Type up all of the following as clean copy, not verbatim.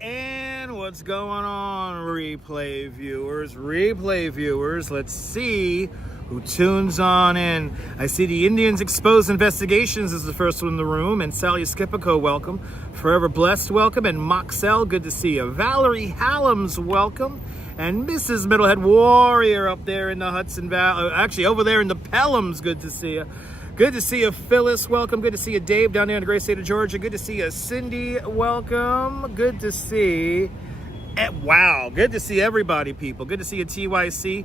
And what's going on, replay viewers? Let's see who tunes on in. I see the Indians Exposed Investigations is the first one in the room, and Sally Skipico, welcome. Forever Blessed, welcome, and Moxell, good to see you. Valerie Hallams, welcome, and Mrs. Middlehead Warrior up there in the Hudson Valley, actually over there in the Pelhams, good to see you. Good to see you, Phyllis. Welcome. Good to see you, Dave, down there in the great state of Georgia. Good to see you, Cindy. Welcome. Good to see... Wow. Good to see everybody, people. Good to see you, TYC.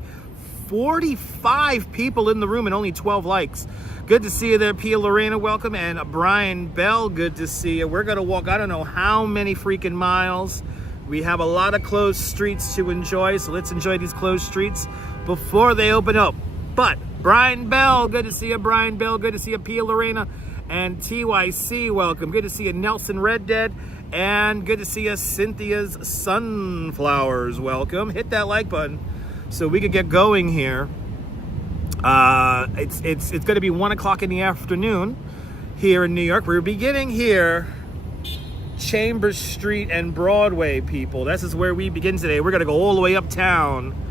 45 people in the room and only 12 likes. Good to see you there, Pia Lorena. Welcome. And Brian Bell. Good to see you. We're going to walk I don't know how many freaking miles. We have a lot of closed streets to enjoy, so let's enjoy these closed streets before they open up. But Brian Bell, good to see you, Brian Bell. Good to see you, Pia Lorena. And TYC, welcome. Good to see you, Nelson Red Dead. And good to see you, Cynthia's Sunflowers. Welcome. Hit that like button so we can get going here. It's going to be 1 o'clock in the afternoon here in New York. We're beginning here, Chambers Street and Broadway, people. This is where we begin today. We're going to go all the way uptown.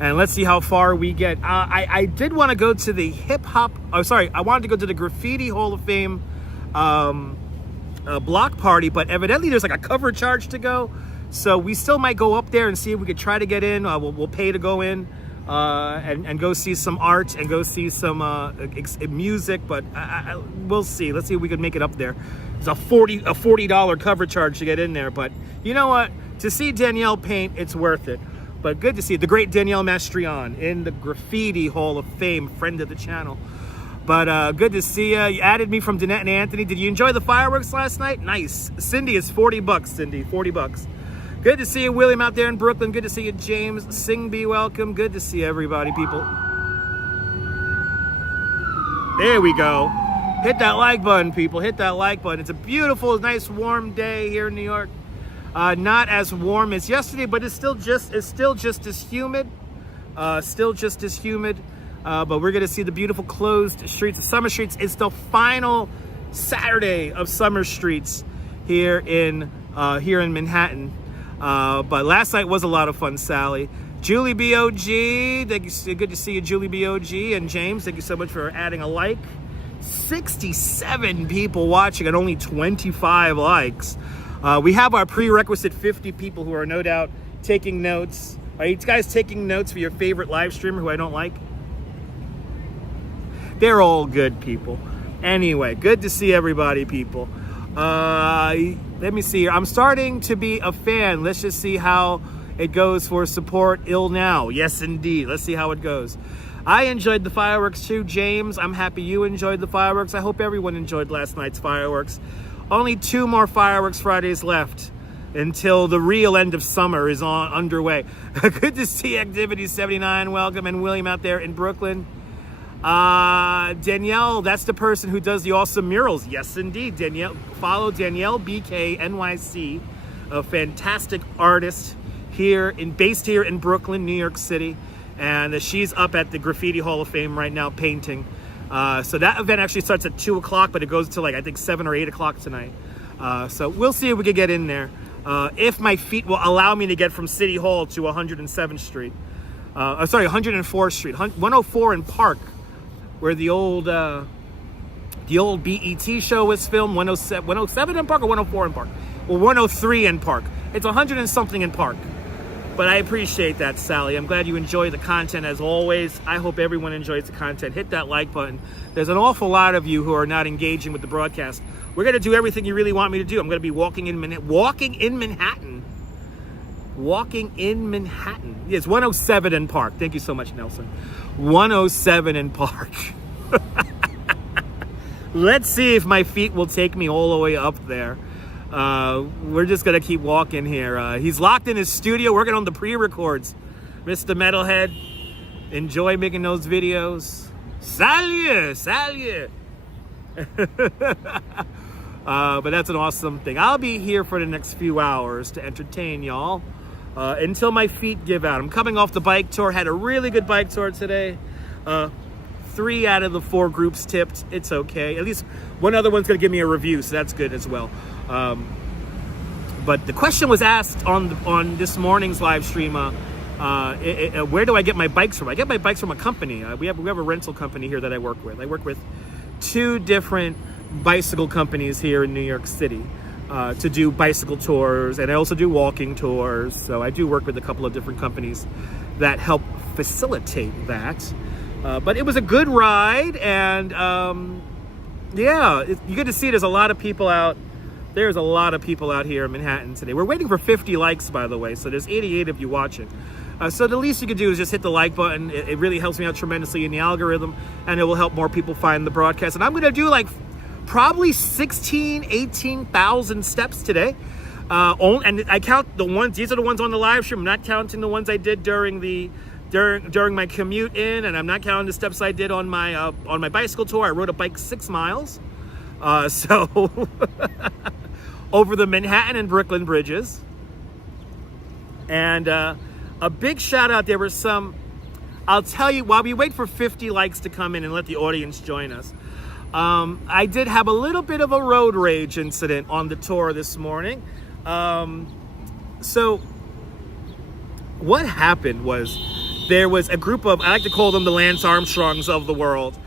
And let's see how far we get. I did want to go to the I wanted to go to the Graffiti Hall of Fame block party, but evidently there's like a cover charge to go. So we still might go up there and see if we could try to get in. We'll pay to go in and go see some art and go see some music, but we'll see. Let's see if we can make it up there. It's a $40 cover charge to get in there, but you know what? To see Danielle paint, it's worth it. But good to see the great Danielle Mastrian in the Graffiti Hall of Fame, friend of the channel. But good to see you. You added me from Danette and Anthony. Did you enjoy the fireworks last night? Nice. Cindy, it's $40, Cindy, $40. Good to see you, William, out there in Brooklyn. Good to see you, James. Singby, welcome. Good to see everybody, people. There we go. Hit that like button, people. Hit that like button. It's a beautiful, nice, warm day here in New York. Not as warm as yesterday, but it's still just as humid. But we're gonna see the beautiful closed streets of Summer Streets. It's the final Saturday of Summer Streets here in Manhattan. But last night was a lot of fun, Sally. Julie BOG, good to see you, Julie BOG, and James. Thank you so much for adding a like. 67 people watching and only 25 likes. We have our prerequisite 50 people who are no doubt taking notes. Are you guys taking notes for your favorite live streamer who I don't like? They're all good people. Anyway, good to see everybody, people. Let me see here. I'm starting to be a fan. Let's just see how it goes for support ill now. Yes, indeed. Let's see how it goes. I enjoyed the fireworks too, James. I'm happy you enjoyed the fireworks. I hope everyone enjoyed last night's fireworks. Only 2 more Fireworks Fridays left until the real end of summer is underway. Good to see Activity 79, welcome, and William out there in Brooklyn. Danielle, that's the person who does the awesome murals. Yes, indeed, Danielle. Follow Danielle BK NYC, a fantastic artist based here in Brooklyn, New York City, and she's up at the Graffiti Hall of Fame right now painting. So that event actually starts at 2 o'clock, but it goes to like, I think 7 or 8 o'clock tonight. So we'll see if we can get in there. If my feet will allow me to get from City Hall to 107th Street. 104th Street. 104 in Park, where the old BET show was filmed. 107 in Park or 104 in Park? Well, 103 in Park. It's 100 and something in Park. But I appreciate that, Sally. I'm glad you enjoy the content as always. I hope everyone enjoys the content. Hit that like button. There's an awful lot of you who are not engaging with the broadcast. We're going to do everything you really want me to do. I'm going to be walking in Manhattan. Yes, 107 in Park. Thank you so much, Nelson. 107 in Park. Let's see if my feet will take me all the way up there. We're just gonna keep walking here. He's locked in his studio working on the pre-records. Mr. Metalhead, enjoy making those videos. Salut. But that's an awesome thing. I'll be here for the next few hours to entertain y'all until my feet give out. I'm coming off the bike tour. Had a really good bike tour today. 3 out of the 4 groups tipped. It's okay. At least one other one's going to give me a review, so that's good as well. But the question was asked on this morning's live stream, where do I get my bikes from? I get my bikes from a company. We have a rental company here that I work with. I work with 2 different bicycle companies here in New York City to do bicycle tours, and I also do walking tours. So I do work with a couple of different companies that help facilitate that. But it was a good ride, and yeah, you get to see there's a lot of people out. There's a lot of people out here in Manhattan today. We're waiting for 50 likes, by the way, so there's 88 of you watching. So the least you can do is just hit the like button. It really helps me out tremendously in the algorithm, and it will help more people find the broadcast. And I'm going to do like probably 18,000 steps today. And I count the ones, these are the ones on the live stream. I'm not counting the ones I did during my commute in, and I'm not counting the steps I did on my bicycle tour. I rode a bike 6 miles. So over the Manhattan and Brooklyn bridges. And a big shout out, there were some, I'll tell you, while we wait for 50 likes to come in and let the audience join us, I did have a little bit of a road rage incident on the tour this morning. So what happened was, there was a group of, I like to call them the Lance Armstrongs of the world.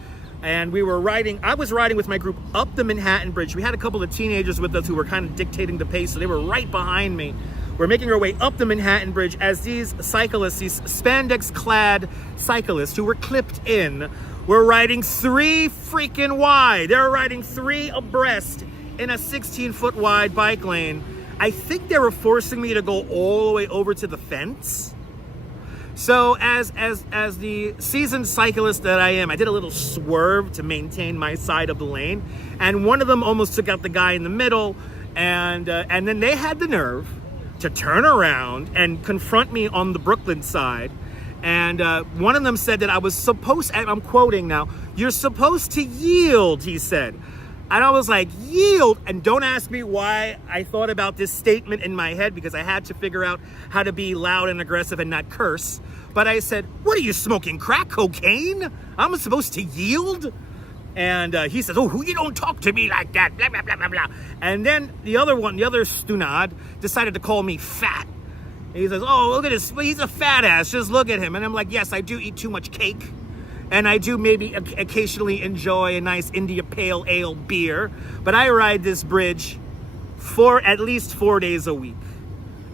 And I was riding with my group up the Manhattan Bridge. We had a couple of teenagers with us who were kind of dictating the pace, so they were right behind me. We're making our way up the Manhattan Bridge as these cyclists, these spandex-clad cyclists who were clipped in, were riding 3 freaking wide. They were riding 3 abreast in a 16-foot wide bike lane. I think they were forcing me to go all the way over to the fence. So as the seasoned cyclist that I am, I did a little swerve to maintain my side of the lane, and one of them almost took out the guy in the middle, and then they had the nerve to turn around and confront me on the Brooklyn side. And one of them said that I was supposed, and I'm quoting now, "You're supposed to yield," he said. And I was like, yield? And don't ask me why I thought about this statement in my head, because I had to figure out how to be loud and aggressive and not curse. But I said, "What are you smoking, crack cocaine? I'm supposed to yield?" And he says, "Oh, you don't talk to me like that, blah, blah, blah, blah, blah." And then the other stunad decided to call me fat. He says, "Oh, look at this, he's a fat ass, just look at him." And I'm like, yes, I do eat too much cake. And I do maybe occasionally enjoy a nice India Pale Ale beer. But I ride this bridge for at least 4 days a week.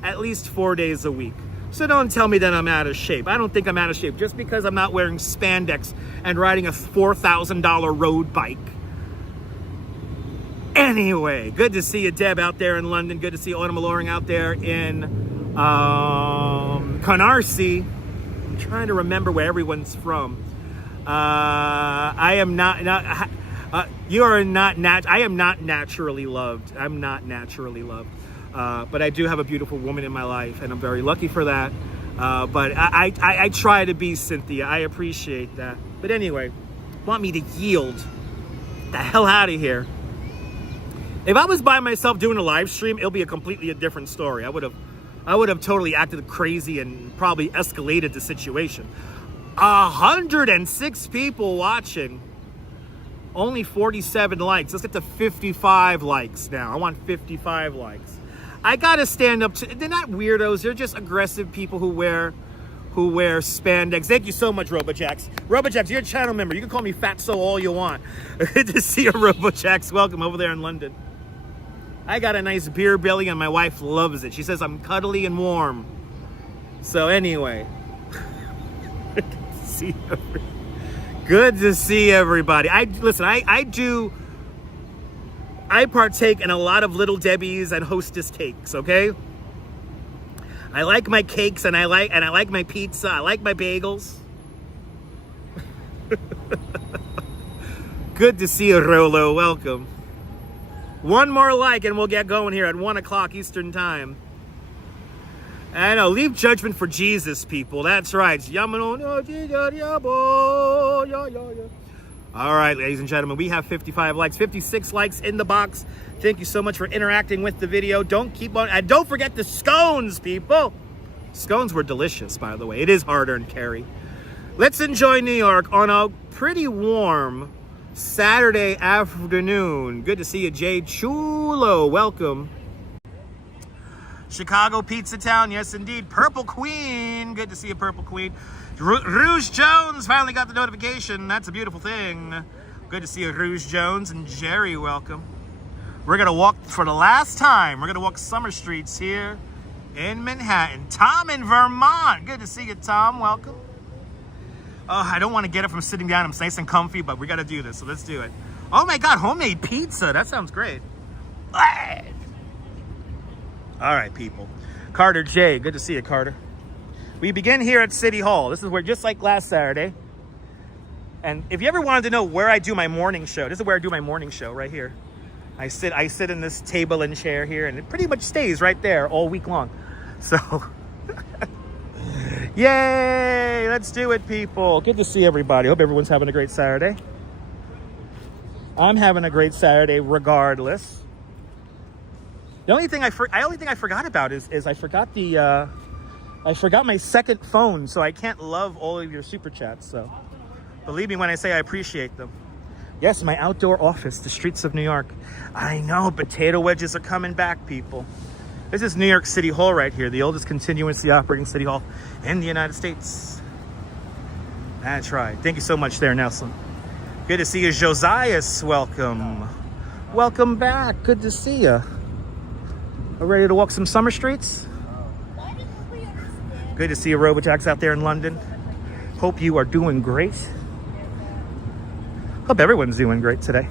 At least 4 days a week. So don't tell me that I'm out of shape. I don't think I'm out of shape just because I'm not wearing spandex and riding a $4,000 road bike. Anyway, good to see you, Deb, out there in London. Good to see Autumn Alluring out there in Canarsie. I'm trying to remember where everyone's from. I am not naturally loved. I'm not naturally loved. But I do have a beautiful woman in my life, and I'm very lucky for that. But I try to be Cynthia. I appreciate that. But anyway, want me to yield the hell out of here. If I was by myself doing a live stream, it'll be a completely different story. I would have totally acted crazy and probably escalated the situation. 106 people watching, only 47 likes. Let's get to 55 likes now. I want 55 likes. I gotta stand up to, they're not weirdos, they're just aggressive people who wear spandex. Thank you so much, Robojax. Robojax, you're a channel member. You can call me Fatso all you want. Good to see you, Robojax. Welcome over there in London. I got a nice beer belly and my wife loves it. She says I'm cuddly and warm. So anyway, good to see everybody. I partake in a lot of Little Debbie's and Hostess cakes, okay? I like my cakes and I like my pizza. I like my bagels. Good to see you, Rolo. Welcome. One more like and we'll get going here at 1 o'clock Eastern time. I know, leave judgment for Jesus, people. That's right. All right, ladies and gentlemen, we have 55 likes, 56 likes in the box. Thank you so much for interacting with the video. Don't forget the scones, people. Scones were delicious, by the way. It is hard-earned carry. Let's enjoy New York on a pretty warm Saturday afternoon. Good to see you, Jay Chulo. Welcome. Chicago Pizza Town, yes indeed. Purple Queen, good to see you, Purple Queen. Rouge Jones finally got the notification. That's a beautiful thing. Good to see you, Rouge Jones. And Jerry, welcome. We're gonna walk for the last time. We're gonna walk Summer Streets here in Manhattan. Tom in Vermont, good to see you, Tom. Welcome. I don't want to get it from sitting down. I'm nice and comfy, but we got to do this, so let's do it. Oh my God, homemade pizza. That sounds great. All right, people. Carter J, good to see you, Carter. We begin here at City Hall. This is where, just like last Saturday. And if you ever wanted to know where I do my morning show, this is where I do my morning show, right here. I sit in this table and chair here, and it pretty much stays right there all week long. So, yay! Let's do it, people. Good to see everybody. Hope everyone's having a great Saturday. I'm having a great Saturday regardless. The only thing I forgot about is I forgot my second phone, so I can't love all of your super chats. So believe me when I say I appreciate them. Yes, my outdoor office, the streets of New York. I know, potato wedges are coming back, people. This is New York City Hall right here, the oldest continuously operating city hall in the United States. That's right. Thank you so much there, Nelson. Good to see you, Josias. Welcome. Welcome back. Good to see you. Ready to walk some summer streets? Good to see you, Robojacks, out there in London. Hope you are doing great. Hope everyone's doing great today.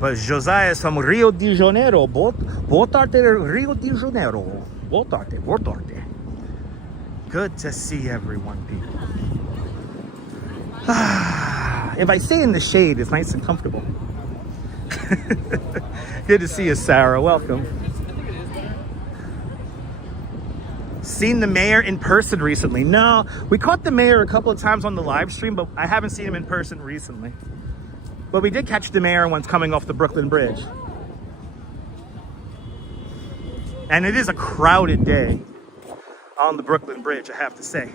But Josiah is from Rio de Janeiro. Boa tarde, Rio de Janeiro. Boa tarde, boa tarde. Good to see everyone, people. If I stay in the shade, it's nice and comfortable. Good to see you, Sarah. Welcome. Seen the mayor in person recently? No, we caught the mayor a couple of times on the live stream, but I haven't seen him in person recently. But we did catch the mayor once coming off the Brooklyn Bridge. And it is a crowded day on the Brooklyn Bridge, I have to say.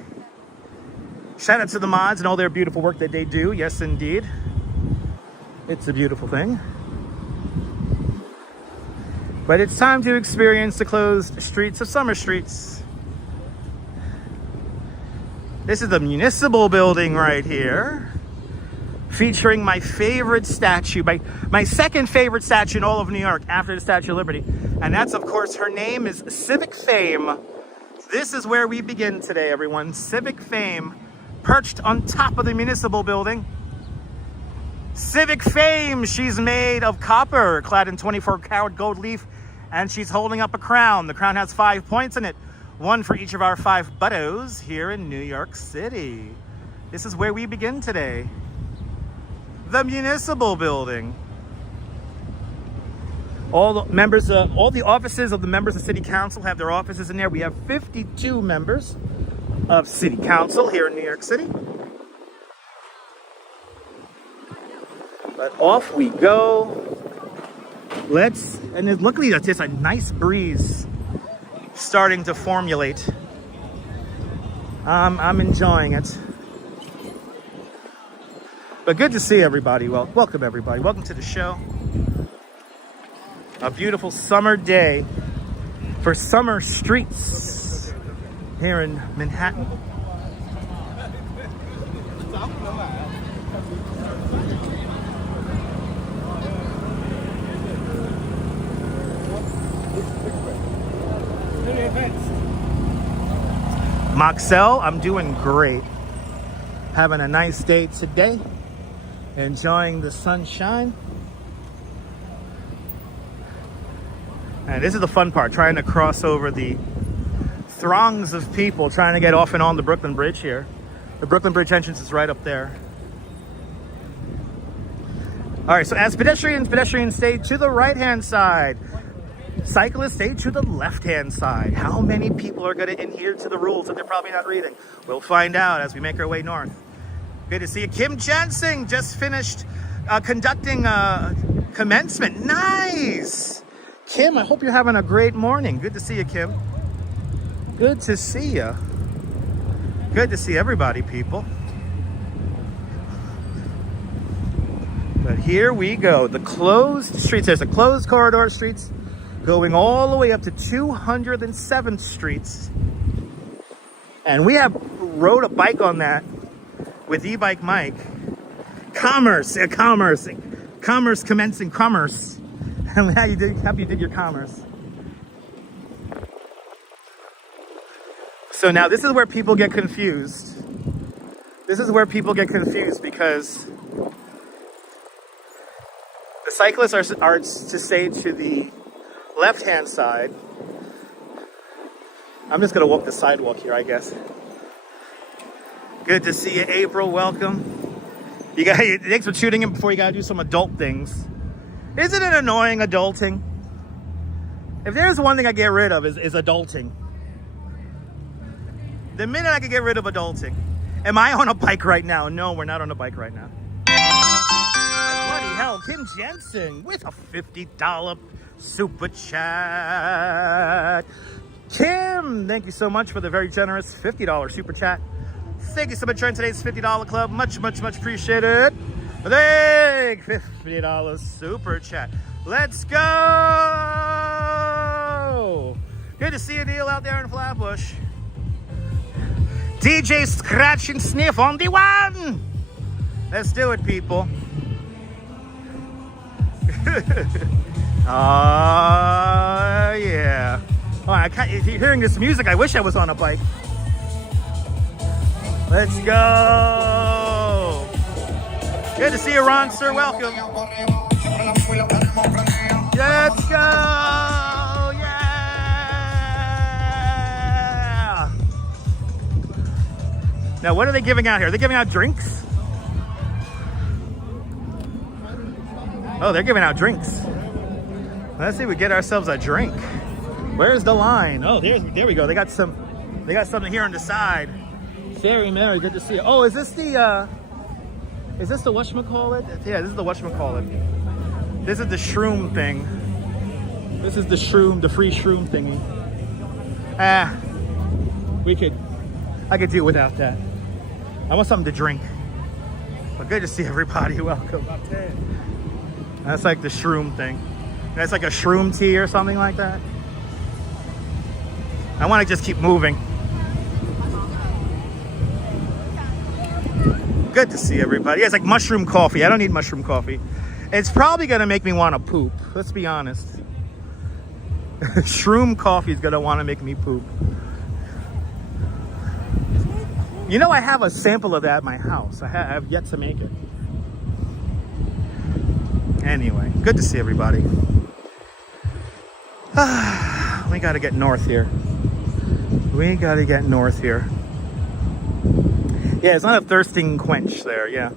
Shout out to the mods and all their beautiful work that they do. Yes, indeed. It's a beautiful thing. But it's time to experience the closed streets of Summer Streets. This is the municipal building right here, featuring my favorite statue, my second favorite statue in all of New York after the Statue of Liberty. And that's, of course, her name is Civic Fame. This is where we begin today, everyone. Civic Fame, perched on top of the municipal building. Civic Fame, she's made of copper, clad in 24-karat gold leaf, and she's holding up a crown. The crown has 5 points in it, one for each of our 5 buttos here in New York City. This is where we begin today. The municipal building. All the offices of the members of City Council have their offices in there. We have 52 members of City Council here in New York City. But off we go. And luckily it's just a nice breeze starting to formulate. I'm enjoying it. But good to see everybody. Well, welcome everybody. Welcome to the show. A beautiful summer day for summer streets here in Manhattan. Moxel, I'm doing great. Having a nice day today. Enjoying the sunshine. And this is the fun part, trying to cross over the throngs of people trying to get off and on the Brooklyn Bridge here. The Brooklyn Bridge entrance is right up there. All right, so as pedestrians stay to the right-hand side. Cyclists stay to the left-hand side. How many people are going to adhere to the rules that they're probably not reading? We'll find out as we make our way north. Good to see you. Kim Jensen just finished conducting commencement. Nice. Kim, I hope you're having a great morning. Good to see you, Kim. Good to see you. Good to see everybody, people. But here we go. The closed streets. There's a closed corridor of streets going all the way up to 207th Streets. And we have rode a bike on that with e-bike Mike. Commerce commencing commerce. I'm happy you did your commerce. So now this is where people get confused. This is where people get confused because the cyclists are to stay to the left-hand side. I'm just gonna walk the sidewalk here, I guess. Good to see you, April. Welcome. Thanks for tuning in before you gotta do some adult things. Isn't it annoying adulting? If there's one thing I get rid of is adulting. The minute I can get rid of adulting. Am I on a bike right now? No, we're not on a bike right now. Bloody hell, Kim Jensen with a $50 super chat. Kim, thank you so much for the very generous $50 super chat. Thank you so much for joining today's $50 club. Much, much, much appreciated. Big $50 super chat. Let's go. Good to see you, Neil, out there in Flatbush. DJ Scratch and Sniff on the one. Let's do it, people. Yeah. Oh, hearing this music, I wish I was on a bike. Let's go. Good to see you, Ron, sir. Welcome. Let's go. Yeah. Now, what are they giving out here? Are they giving out drinks? Oh, they're giving out drinks. Let's see if we get ourselves a drink. Where's the line? Oh, there we go. They got something here on the side. Very merry, good to see you. Oh, is this the whatchamacallit? Yeah, this is the whatchamacallit. This is the shroom thing. This is the free shroom thingy. I could do without that. I want something to drink. But good to see everybody, welcome. That's like the shroom thing. That's like a shroom tea or something like that. I want to just keep moving. Good to see everybody. Yeah, it's like mushroom coffee. I don't need mushroom coffee. It's probably going to make me want to poop. Let's be honest. Shroom coffee is going to want to make me poop. You know, I have a sample of that at my house. I have yet to make it. Anyway, good to see everybody. We got to get north here. We got to get north here. Yeah, it's not a thirsting quench there, yeah.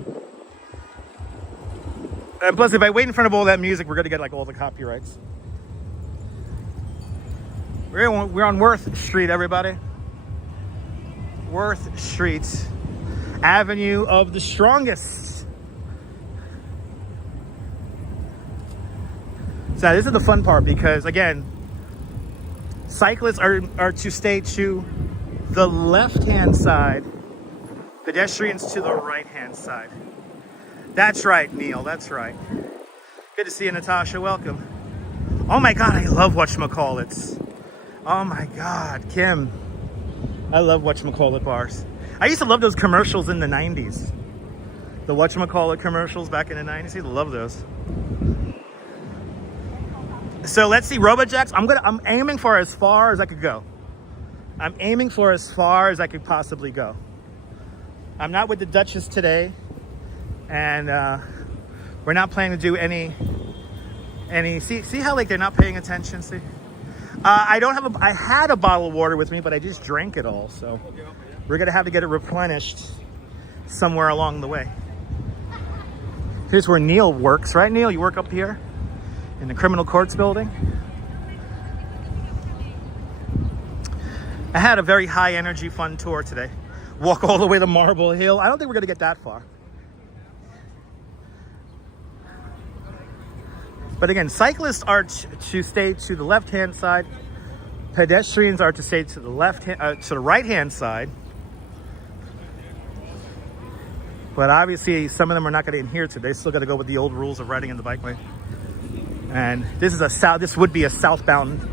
And plus, if I wait in front of all that music, we're going to get like all the copyrights. We're on Worth Street, everybody. Worth Street. Avenue of the Strongest. So this is the fun part because, again, cyclists are to stay to the left-hand side, pedestrians to the right-hand side. That's right, Neil, that's right. Good to see you, Natasha, welcome. Oh my God, I love whatchamacallits. Oh my God, Kim. I love whatchamacallit bars. I used to love those commercials in the 90s. The whatchamacallit commercials back in the 90s, I used to love those. So let's see, Robojacks. I'm aiming for as far as I could go. I'm aiming for as far as I could possibly go. I'm not with the Duchess today, and we're not planning to do any. See how like they're not paying attention. See, I had a bottle of water with me, but I just drank it all. So we're gonna have to get it replenished somewhere along the way. Here's where Neil works, right, Neil? You work up here in the criminal courts building. I had a very high energy fun tour today. walk all the way to Marble Hill. I don't think we're gonna get that far. But again, cyclists are to stay to the left-hand side. Pedestrians are to stay to the to the right-hand side. But obviously, some of them are not going to adhere to it. They still got to go with the old rules of riding in the bike lane. And this is this would be a southbound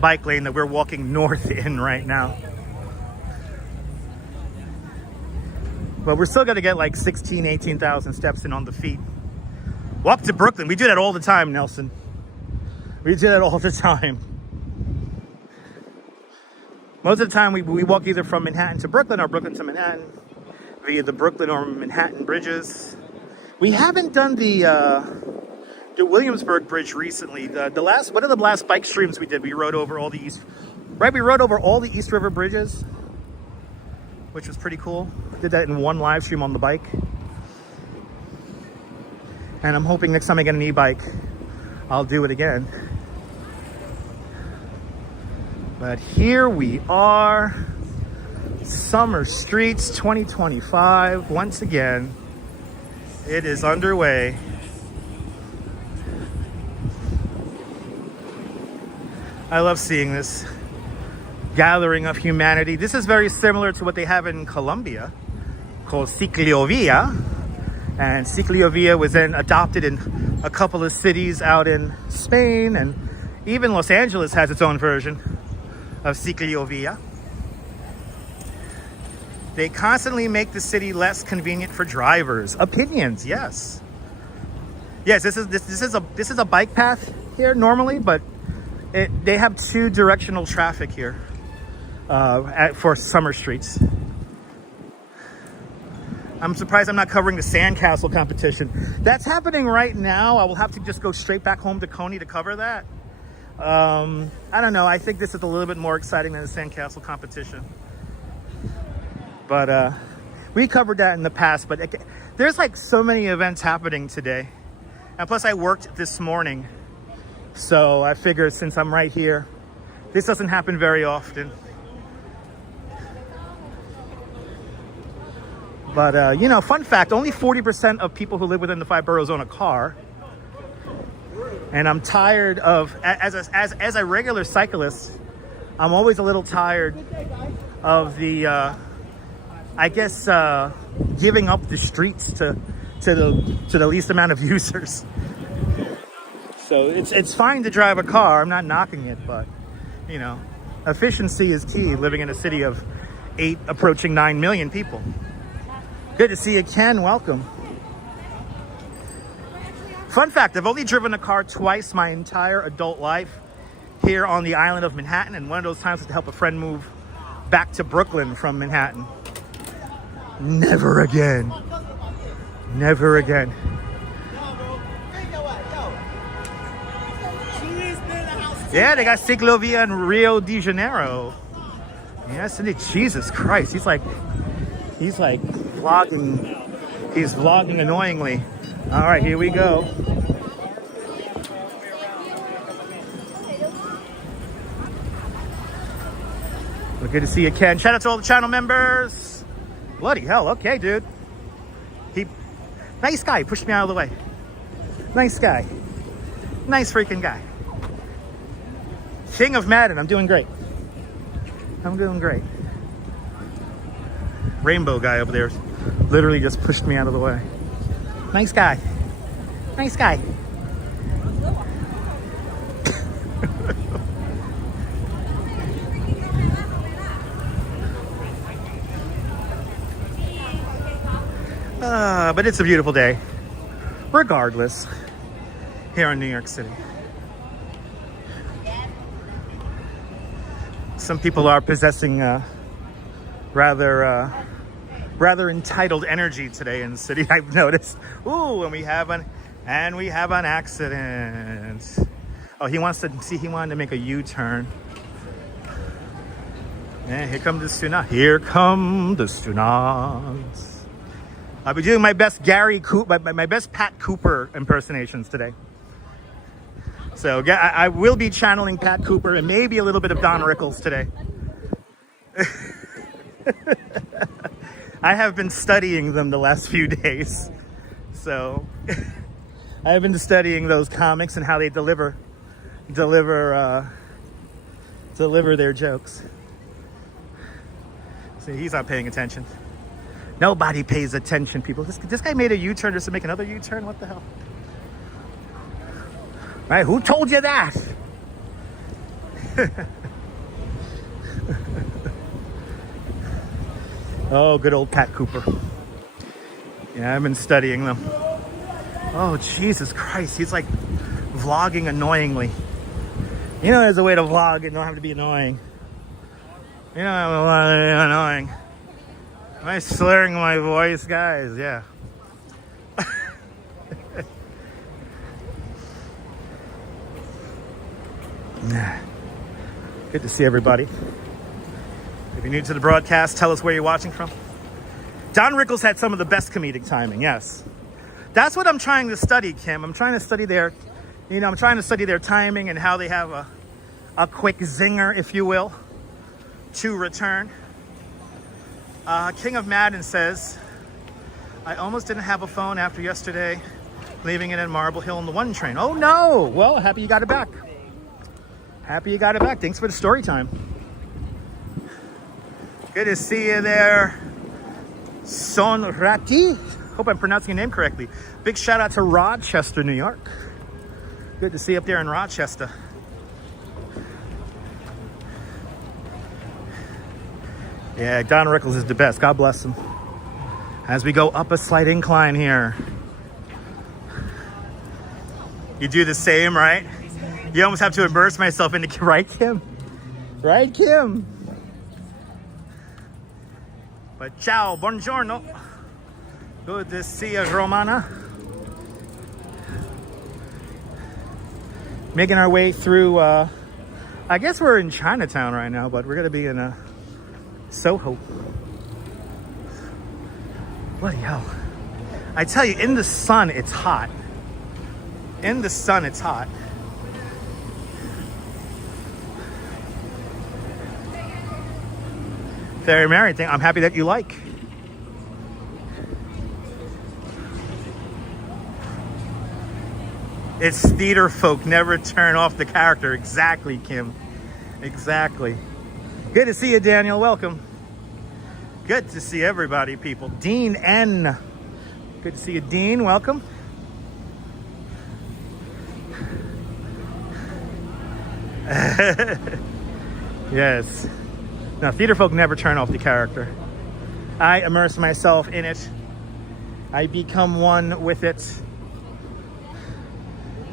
bike lane that we're walking north in right now. But we're still going to get like 16, 18,000 steps in on the feet. Walk to Brooklyn. We do that all the time, Nelson. We do that all the time. Most of the time, we walk either from Manhattan to Brooklyn or Brooklyn to Manhattan via the Brooklyn or Manhattan bridges. We haven't done the Williamsburg Bridge recently. One of the last bike streams we did, we rode over all the East River bridges, which was pretty cool. Did that in one live stream on the bike. And I'm hoping next time I get an e-bike, I'll do it again. But here we are, Summer Streets 2025. Once again, it is underway. I love seeing this gathering of humanity. This is very similar to what they have in Colombia, called Ciclovia. And Ciclovia was then adopted in a couple of cities out in Spain, and even Los Angeles has its own version of Ciclovia. They constantly make the city less convenient for drivers. Opinions, yes. Yes, this is a bike path here normally, but they have two directional traffic here for summer streets. I'm surprised I'm not covering the sandcastle competition. That's happening right now. I will have to just go straight back home to Coney to cover that. I don't know. I think this is a little bit more exciting than the sandcastle competition. But we covered that in the past. But there's like so many events happening today. And plus I worked this morning. So I figured since I'm right here, this doesn't happen very often. But, you know, fun fact, only 40% of people who live within the 5 boroughs own a car. And I'm tired of, as a regular cyclist, I'm always a little tired of the, I guess, giving up the streets to the least amount of users. So it's fine to drive a car. I'm not knocking it, but, you know, efficiency is key living in a city of 8 approaching 9 million people. Good to see you, Ken. Welcome. Fun fact, I've only driven a car twice my entire adult life here on the island of Manhattan, and one of those times was to help a friend move back to Brooklyn from Manhattan. Never again. Never again. Yeah, they got Ciclovia in Rio de Janeiro. Yes, indeed. Jesus Christ. He's like vlogging. He's vlogging annoyingly. All right, here we go. Well, good to see you, Ken. Shout out to all the channel members. Bloody hell. Okay, dude. Nice guy. Pushed me out of the way. Nice guy. Nice freaking guy. King of Madden. I'm doing great. I'm doing great. Rainbow guy over there literally just pushed me out of the way. Nice guy. Nice guy. But it's a beautiful day, regardless, here in New York City. Some people are possessing rather entitled energy today in the city, I've noticed. Ooh, and we have an accident. Oh, he wanted to make a U-turn. And here come the tsunamis. Here come the tsunamis. I'll be doing my best my best Pat Cooper impersonations today. So I will be channeling Pat Cooper and maybe a little bit of Don Rickles today. I have been studying them the last few days. So I have been studying those comics and how they deliver their jokes. See, he's not paying attention. Nobody pays attention, people. This guy made a U-turn just to make another U-turn. What the hell? Right? Who told you that? Oh, good old Pat Cooper. Yeah, I've been studying them. Oh, Jesus Christ. He's like vlogging annoyingly. You know, there's a way to vlog and don't have to be annoying. You know, I'm annoying. Am I slurring my voice, guys? Yeah. Good to see everybody. If you're new to the broadcast, tell us where you're watching from. Don Rickles had some of the best comedic timing, yes. That's what I'm trying to study, Kim. I'm trying to study their timing and how they have a quick zinger, if you will, to return. King of Madden says, I almost didn't have a phone after yesterday, leaving it in Marble Hill on the 1 train. Oh no! Well, happy you got it back. Happy you got it back. Thanks for the story time. Good to see you there, Sonrati. Hope I'm pronouncing your name correctly. Big shout out to Rochester, New York. Good to see you up there in Rochester. Yeah, Don Rickles is the best. God bless him. As we go up a slight incline here. You do the same, right? You almost have to immerse myself into, right, Kim? Right, Kim? But ciao, buongiorno. Good to see you, Romana. Making our way through, I guess we're in Chinatown right now, but we're going to be in SoHo. Bloody hell. I tell you, in the sun, it's hot. In the sun, it's hot. Very married thing. I'm happy that you like. It's theater folk never turn off the character. Exactly, Kim. Exactly. Good to see you, Daniel. Welcome. Good to see everybody, people. Dean N. Good to see you, Dean. Welcome. Yes. Now, theater folk never turn off the character. I immerse myself in it. I become one with it.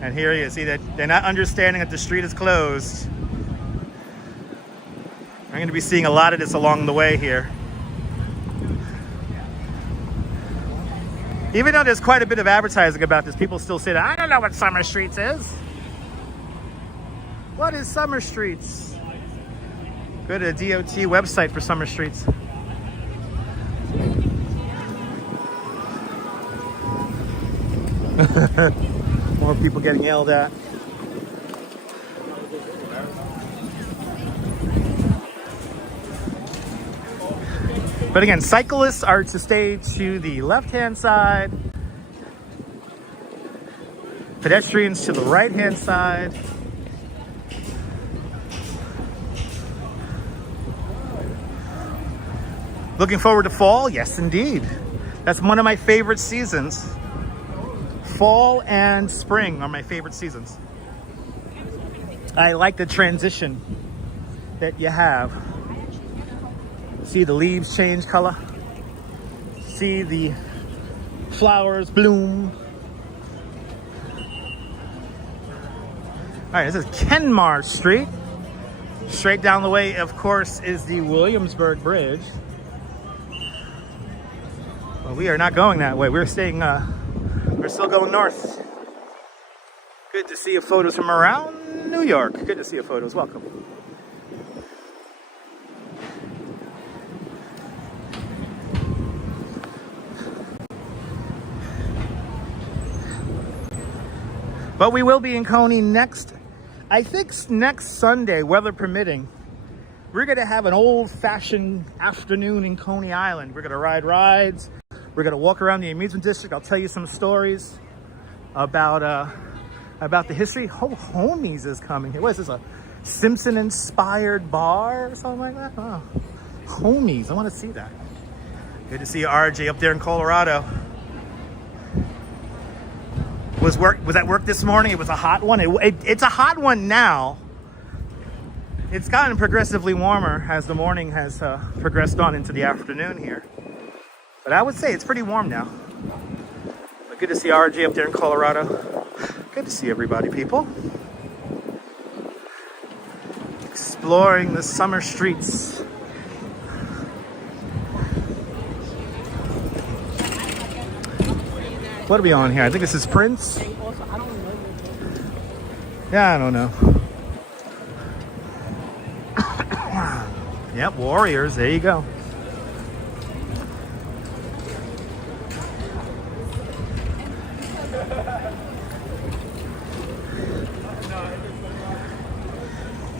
And here you see that they're not understanding that the street is closed. I'm going to be seeing a lot of this along the way here. Even though there's quite a bit of advertising about this, people still say that, I don't know what Summer Streets is. What is Summer Streets? Go to the DOT website for Summer Streets. More people getting yelled at. But again, cyclists are to stay to the left-hand side. Pedestrians to the right-hand side. Looking forward to fall? Yes, indeed. That's one of my favorite seasons. Fall and spring are my favorite seasons. I like the transition that you have. See the leaves change color. See the flowers bloom. All right, this is Kenmar Street. Straight down the way, of course, is the Williamsburg Bridge. Well, we are not going that way. We're staying, we're still going north. Good to see you photos from around New York. Good to see you photos. Welcome. But we will be in Coney next, I think next Sunday, weather permitting. We're gonna have an old-fashioned afternoon in Coney Island. We're gonna ride rides. We're gonna walk around the amusement district. I'll tell you some stories about the history. Homies is coming here. What is this, a Simpson-inspired bar or something like that? Oh, Homies, I want to see that. Good to see RJ up there in Colorado. Was at work this morning? It was a hot one. It's a hot one now. It's gotten progressively warmer as the morning has progressed on into the afternoon here. But I would say it's pretty warm now. But good to see RJ up there in Colorado. Good to see everybody, people. Exploring the summer streets. What are we on here? I think this is Prince. Yeah, I don't know. Yep, Warriors. There you go.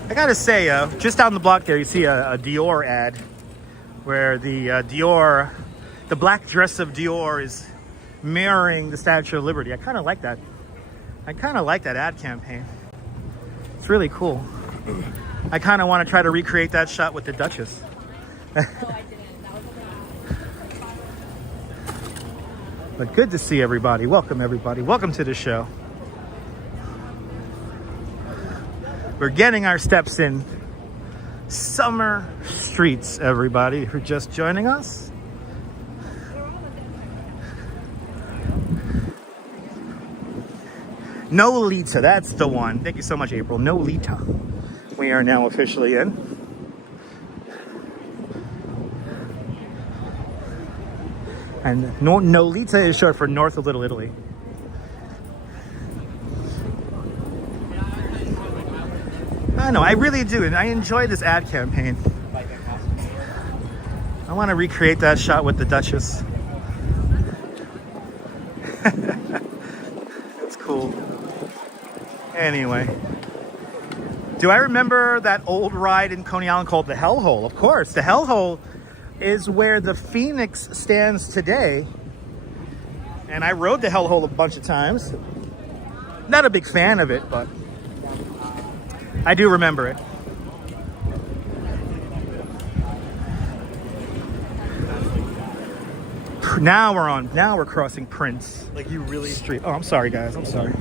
I gotta say, just down the block there, you see a Dior ad where the black dress of Dior is mirroring the Statue of Liberty. I kind of like that. I kind of like that ad campaign. It's really cool. I kind of want to try to recreate that shot with the Duchess. But good to see everybody. Welcome, everybody. Welcome to the show. We're getting our steps in. Summer streets, everybody who are just joining us. Nolita, that's the one. Thank you so much, April. Nolita. We are now officially in. And Nolita is short for North of Little Italy. I know, I really do, and I enjoy this ad campaign. I want to recreate that shot with the Duchess. That's cool. Anyway. Do I remember that old ride in Coney Island called the Hellhole? Of course. The Hellhole is where the Phoenix stands today. And I rode the Hellhole a bunch of times. Not a big fan of it, but I do remember it. Now we're crossing Prince. Like you really Street. Oh, I'm sorry, guys. I'm sorry.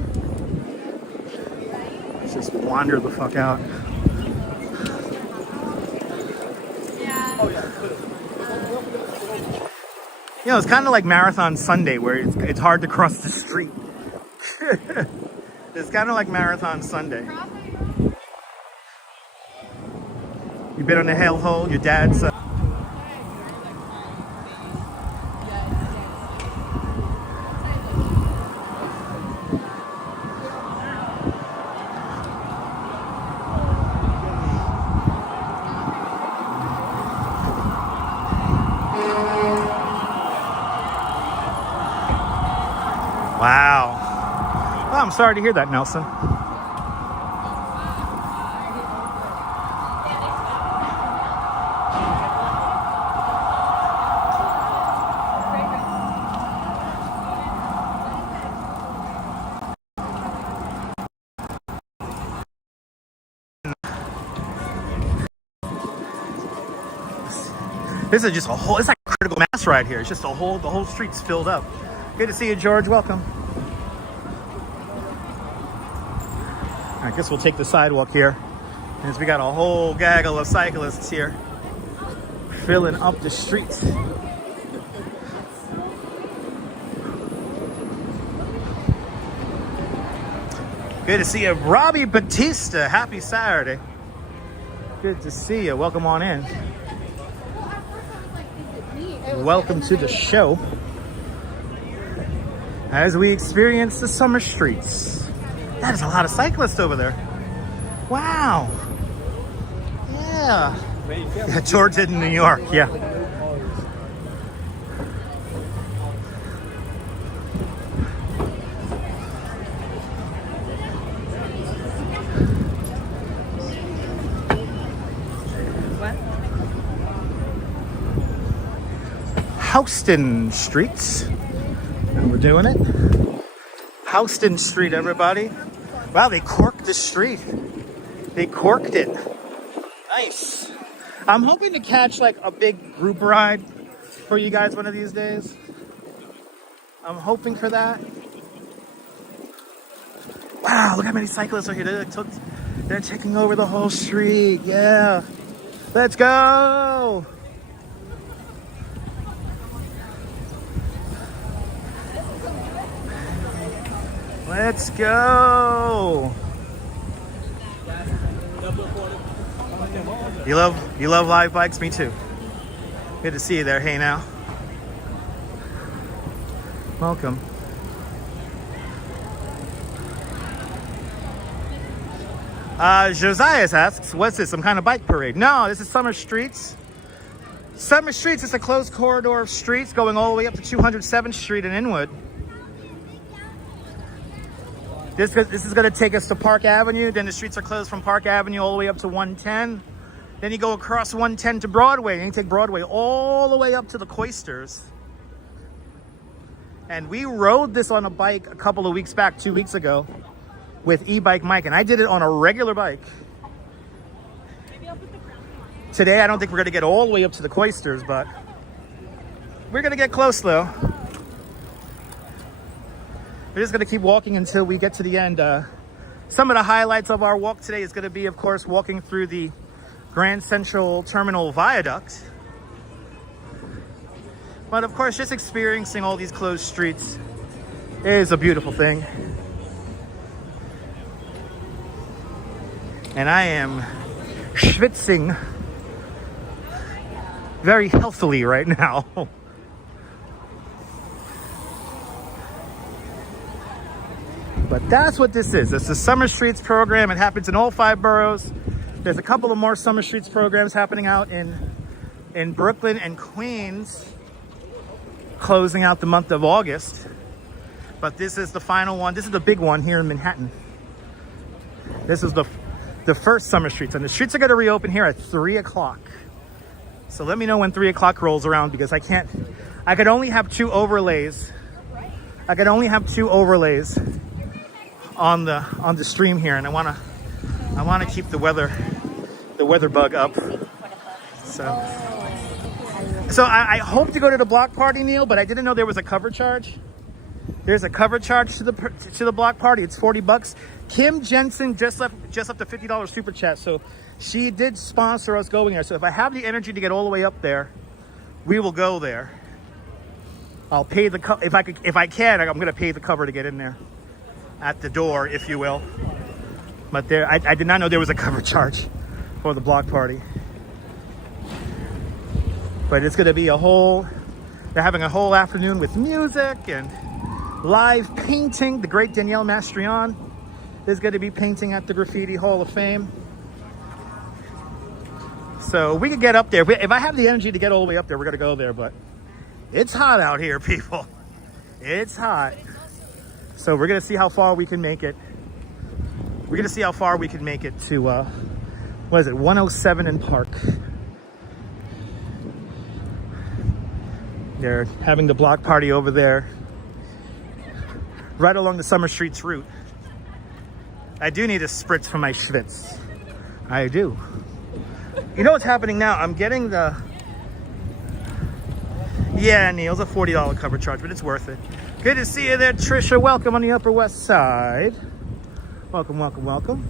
Let's just wander the fuck out. You know, it's kind of like Marathon Sunday where it's hard to cross the street. It's kind of like Marathon Sunday. You've been on the Hellhole, your dad's... Wow. Well, I'm sorry to hear that, Nelson. This is just a whole, it's like a critical mass right here. It's just the whole street's filled up. Good to see you, George. Welcome. I guess we'll take the sidewalk here, as we got a whole gaggle of cyclists here filling up the streets. Good to see you, Robbie Batista. Happy Saturday. Good to see you. Welcome on in. Welcome to the show as we experience the summer streets. That is a lot of cyclists over there. Wow. Yeah. George did in New York. Yeah. What? Houston Street. And we're doing it. Houston Street, everybody. Wow, they corked the street. They corked it. Nice. I'm hoping to catch like a big group ride for you guys one of these days. I'm hoping for that. Wow, look how many cyclists are here. They're taking over the whole street. Yeah. Let's go. Let's go. You love live bikes? Me too. Good to see you there. Hey now. Welcome. Josias asks, what's this, some kind of bike parade? No, this is Summer Streets. Summer Streets is a closed corridor of streets going all the way up to 207th Street in Inwood. This is going to take us to Park Avenue. Then the streets are closed from Park Avenue all the way up to 110. Then you go across 110 to Broadway. And you take Broadway all the way up to the Cloisters. And we rode this on a bike a couple of weeks back, 2 weeks ago, with e-bike Mike, and I did it on a regular bike. Today, I don't think we're gonna get all the way up to the Cloisters, but we're gonna get close though. We're just gonna keep walking until we get to the end. Some of the highlights of our walk today is gonna be, of course, walking through the Grand Central Terminal Viaduct. But of course, just experiencing all these closed streets is a beautiful thing. And I am schwitzing very healthily right now. But that's what this is. It's the Summer Streets program. It happens in all 5 boroughs. There's a couple of more Summer Streets programs happening out in Brooklyn and Queens, closing out the month of August. But this is the final one. This is the big one here in Manhattan. This is the first Summer Streets, and the streets are going to reopen here at 3 o'clock. So let me know when 3 o'clock rolls around, because I could only have 2 overlays. I could only have 2 overlays on the stream here, and I want to keep the weather bug up. So I hope to go to the block party, Neil, but I didn't know there was a cover charge. There's a cover charge to the block party. It's $40. Kim Jensen just left a $50 super chat, so she did sponsor us going there. So if I have the energy to get all the way up there, we will go there. I'll pay if I can. I'm going to pay the cover to get in there at the door, if you will. But I did not know there was a cover charge for the block party. But it's going to be they're having a whole afternoon with music and live painting. The great Danielle Mastrian is going to be painting at the Graffiti Hall of Fame. So we could get up there. If I have the energy to get all the way up there, we're going to go there. But it's hot out here, people. It's hot. So we're going to see how far we can make it. We're going to see how far we can make it to, 107 and Park. They're having the block party over there, right along the Summer Streets route. I do need a spritz for my schwitz. I do. You know what's happening now? I'm getting the... Yeah, Neil, it's a $40 cover charge, but it's worth it. Good to see you there, Trisha. Welcome on the Upper West Side. Welcome, welcome, welcome.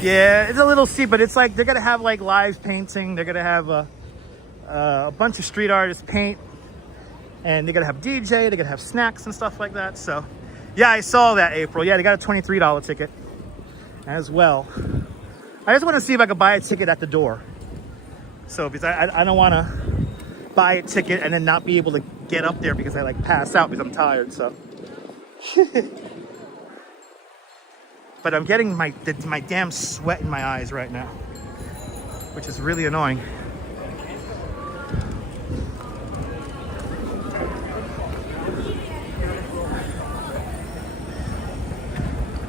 Yeah, it's a little steep, but it's like they're gonna have like live painting. They're gonna have a bunch of street artists paint, and they're gonna have DJ. They're gonna have snacks and stuff like that. So, yeah, I saw that, April. Yeah, they got a $23 ticket as well. I just want to see if I could buy a ticket at the door. So, because I don't want to buy a ticket and then not be able to get up there because I like pass out because I'm tired. So. But I'm getting my damn sweat in my eyes right now, which is really annoying.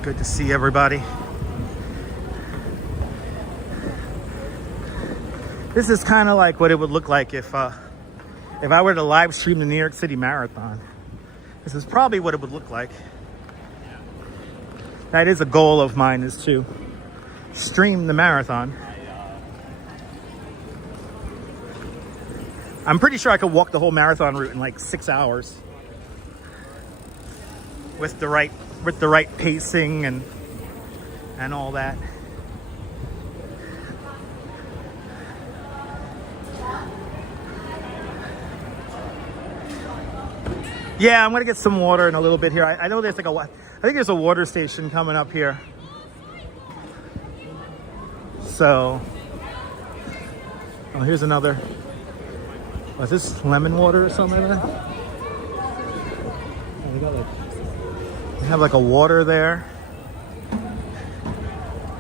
Good to see everybody. This is kind of like what it would look like if I were to live stream the New York City Marathon. This is probably what it would look like. That is a goal of mine, is to stream the marathon. I'm pretty sure I could walk the whole marathon route in like 6 hours with the right pacing and all that. Yeah, I'm gonna get some water in a little bit here. I know there's like I think there's a water station coming up here. So, oh, here's another. Is this lemon water or something like that? Oh, they have like a water there.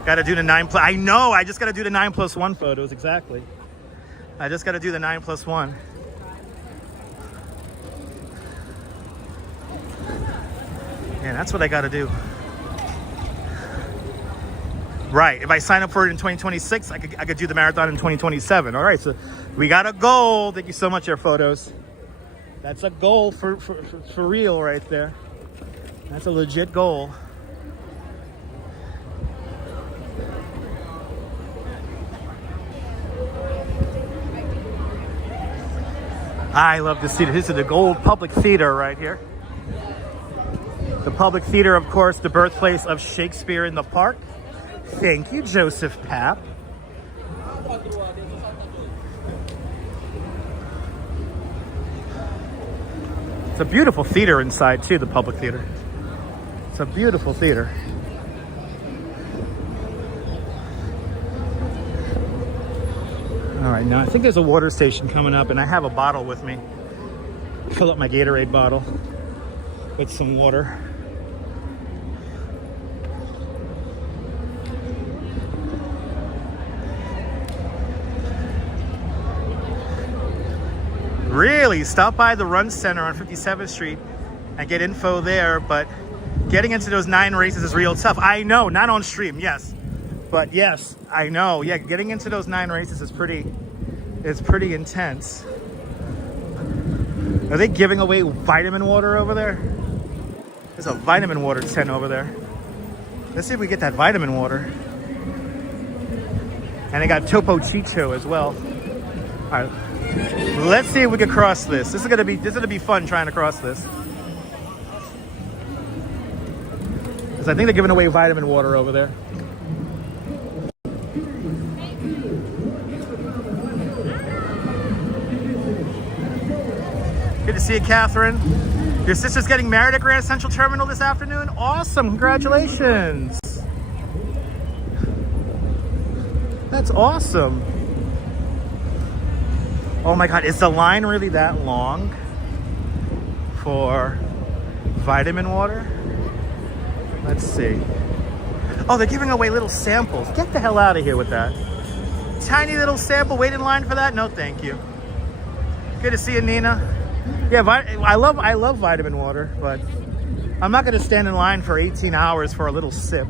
Gotta do the 9+. I know, I just gotta do the 9+1 photos, exactly. I just gotta do the 9+1. Yeah, that's what I gotta do. Right, if I sign up for it in 2026, I could do the marathon in 2027. All right, so we got a goal. Thank you so much, Air Photos. That's a goal for real right there. That's a legit goal. I love this theater. This is the Gold Public Theater right here. The Public Theater, of course, the birthplace of Shakespeare in the Park. Thank you, Joseph Papp. It's a beautiful theater inside, too, the Public Theater. It's a beautiful theater. All right, now I think there's a water station coming up, and I have a bottle with me. Fill up my Gatorade bottle with some water. Really, stop by the Run Center on 57th Street and get info there, but getting into those 9 races is real tough. I know, not on stream, yes. But yes, I know. Yeah, getting into those 9 races is pretty intense. Are they giving away vitamin water over there? There's a vitamin water tent over there. Let's see if we get that vitamin water. And they got Topo Chico as well. All right. Let's see if we can cross this. This is gonna be fun trying to cross this. Because I think they're giving away vitamin water over there. Good to see you, Catherine. Your sister's getting married at Grand Central Terminal this afternoon? Awesome, congratulations. That's awesome. Oh my God, is the line really that long for vitamin water? Let's see. Oh, they're giving away little samples. Get the hell out of here with that. Tiny little sample, wait in line for that? No, thank you. Good to see you, Nina. Yeah, I love vitamin water, but I'm not gonna stand in line for 18 hours for a little sip.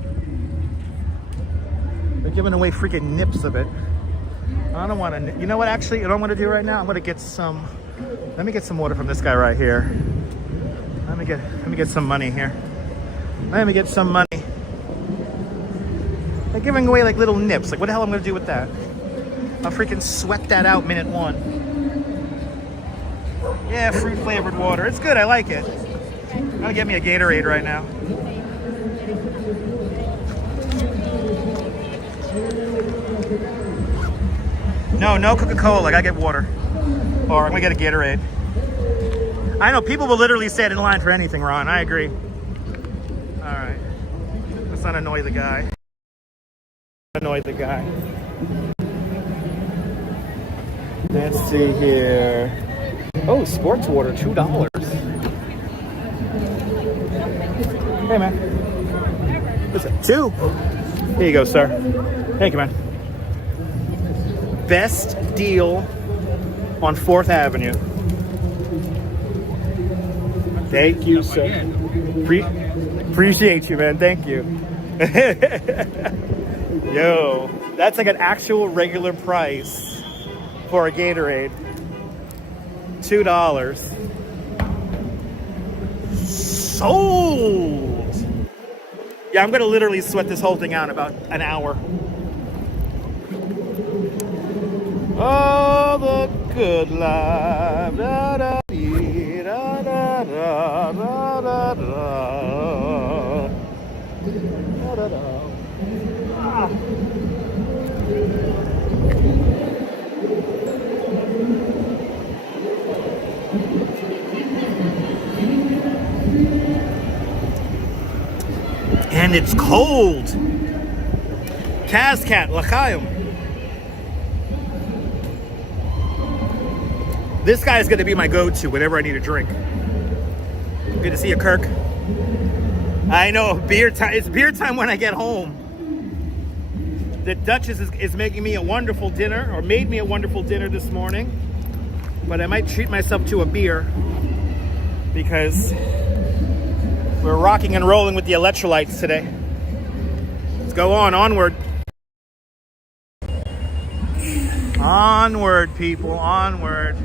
They're giving away freaking nips of it. I don't want to. You know what? Actually, you know what I'm going to do right now? I'm going to get some. Let me get some water from this guy right here. Let me get some money here. Let me get some money. They're giving away like little nips. Like, what the hell am I going to do with that? I'll freaking sweat that out minute 1. Yeah, fruit flavored water. It's good. I like it. I'm going to get me a Gatorade right now. No Coca-Cola. I gotta get water. Or I'm gonna get a Gatorade. I know people will literally stand in line for anything, Ron. I agree. Alright. Let's not annoy the guy. Let's see here. Oh, sports water, $2. Hey, man. What's it? 2? Here you go, sir. Thank you, man. Best deal on 4th Avenue. Thank you, sir. Appreciate you, man. Thank you. Yo, that's like an actual regular price for a Gatorade. $2. Sold! Yeah, I'm gonna literally sweat this whole thing out in about an hour. Oh, the good life. Da, da, dee, da, da, da, da, da, da. Da, da, da. Ah. And it's cold. Kazkat, L'chaim. This guy is going to be my go-to whenever I need a drink. Good to see you, Kirk. I know, beer time. It's beer time when I get home. The Duchess is making me a wonderful dinner, or made me a wonderful dinner this morning. But I might treat myself to a beer because we're rocking and rolling with the electrolytes today. Let's go on, onward. Onward, people, onward.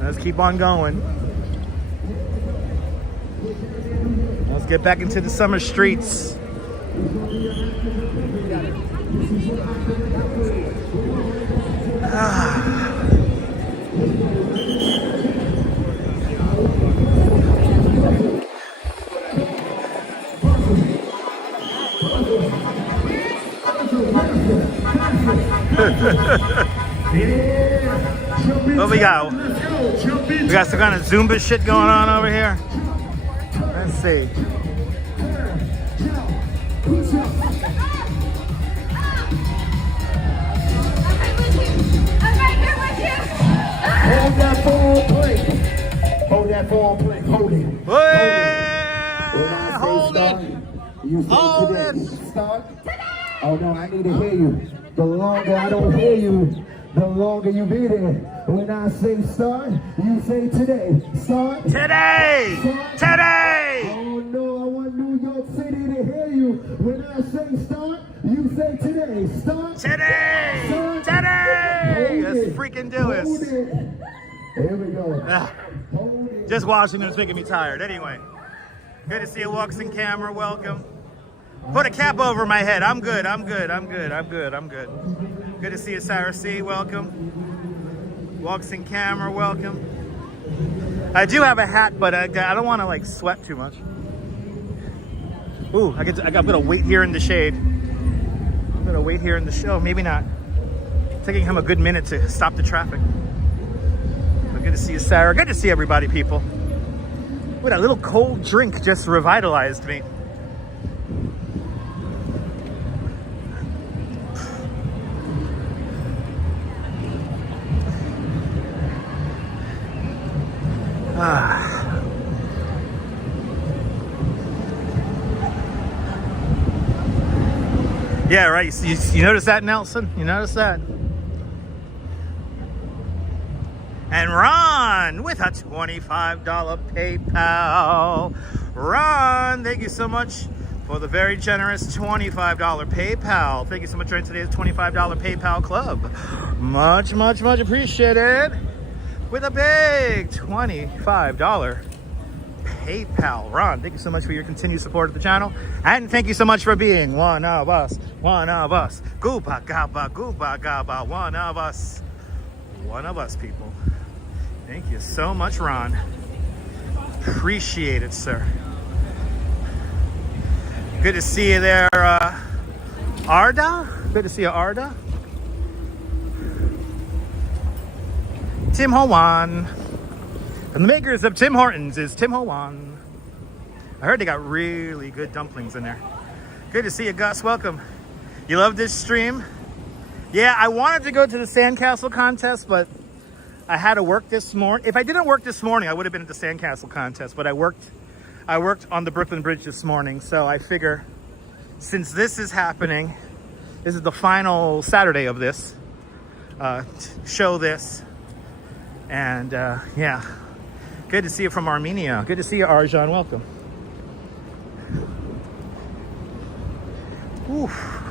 Let's keep on going. Let's get back into the summer streets. What we got? We got some kind of Zumba shit going on over here. Let's see. Hold that phone plate. Hold that phone plate. Hold it. Hold it. You say Hold today. it. Start. Oh no, I need to hear you. The longer I don't hear you, the longer you be there. When I say start, you say today. Start. Today. Start. Today. Oh no, I want New York City to hear you. When I say start, you say today. Start. Today. Start. Today. Let's Hold it. freaking do Hold this. it. Here we go. Hold it. Just Washington's making me tired. Anyway, good to see you, Walks in Camera. Welcome. Put a cap over my head. I'm good. I'm good. I'm good. I'm good. I'm good. Good to see you, Sarah C. Welcome. Walks in Camera. Welcome. I do have a hat, but I don't want to like sweat too much. Ooh, I'm gonna wait here in the shade. I'm gonna wait here in the show. Maybe not. Taking him a good minute to stop the traffic. But good to see you, Sarah. Good to see everybody, people. What a little cold drink just revitalized me. Yeah, right. You notice that, Nelson? You notice that? And Ron with a $25 PayPal. Ron, thank you so much for the very generous $25 PayPal. Thank you so much for joining today's $25 PayPal club. Much, much, much appreciated. With a big $25 PayPal. Ron, thank you so much for your continued support of the channel. And thank you so much for being one of us. One of us. Gooba gaba, gooba gaba. One of us. One of us, people. Thank you so much, Ron. Appreciate it, sir. Good to see you there, Arda. Good to see you, Arda. Tim Ho-Wan. And the makers of Tim Hortons is Tim Ho-Wan. I heard they got really good dumplings in there. Good to see you, Gus. Welcome. You love this stream? Yeah, I wanted to go to the sandcastle contest, but I had to work this morning. If I didn't work this morning, I would have been at the sandcastle contest, but I worked on the Brooklyn Bridge this morning, so I figure since this is happening, this is the final Saturday of this, show this, and yeah. Good to see you from Armenia. Good to see you, Arjan. Welcome. Oof.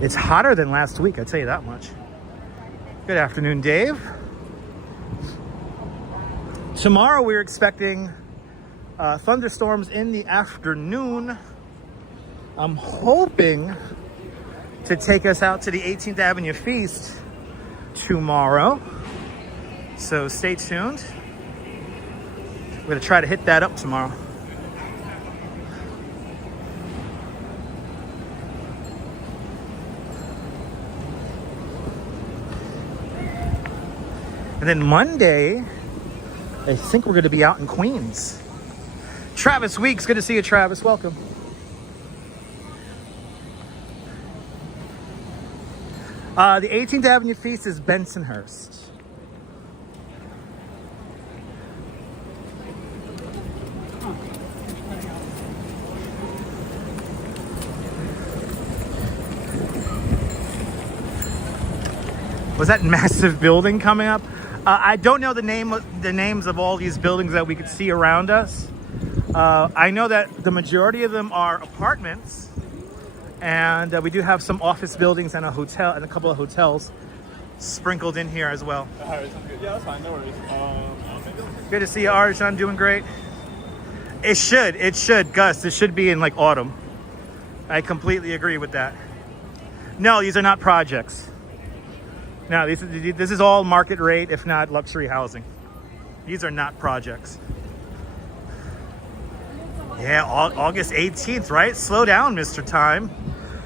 It's hotter than last week, I'll tell you that much. Good afternoon, Dave. Tomorrow we're expecting thunderstorms in the afternoon. I'm hoping to take us out to the 18th Avenue Feast tomorrow. So stay tuned. We're gonna try to hit that up tomorrow. And then Monday, I think we're gonna be out in Queens. Travis Weeks, good to see you, Travis, welcome. The 18th Avenue Feast is Bensonhurst. Was that massive building coming up? I don't know the names of all these buildings that we could see around us. I know that the majority of them are apartments, and we do have some office buildings and a hotel and a couple of hotels sprinkled in here as well. Yeah, that's fine. No worries. Good to see you, Arjan. Doing great. It should, Gus. It should be in like autumn. I completely agree with that. No, these are not projects. No, this is all market rate, if not luxury housing. These are not projects. Yeah, August 18th, right? Slow down, Mr. Time.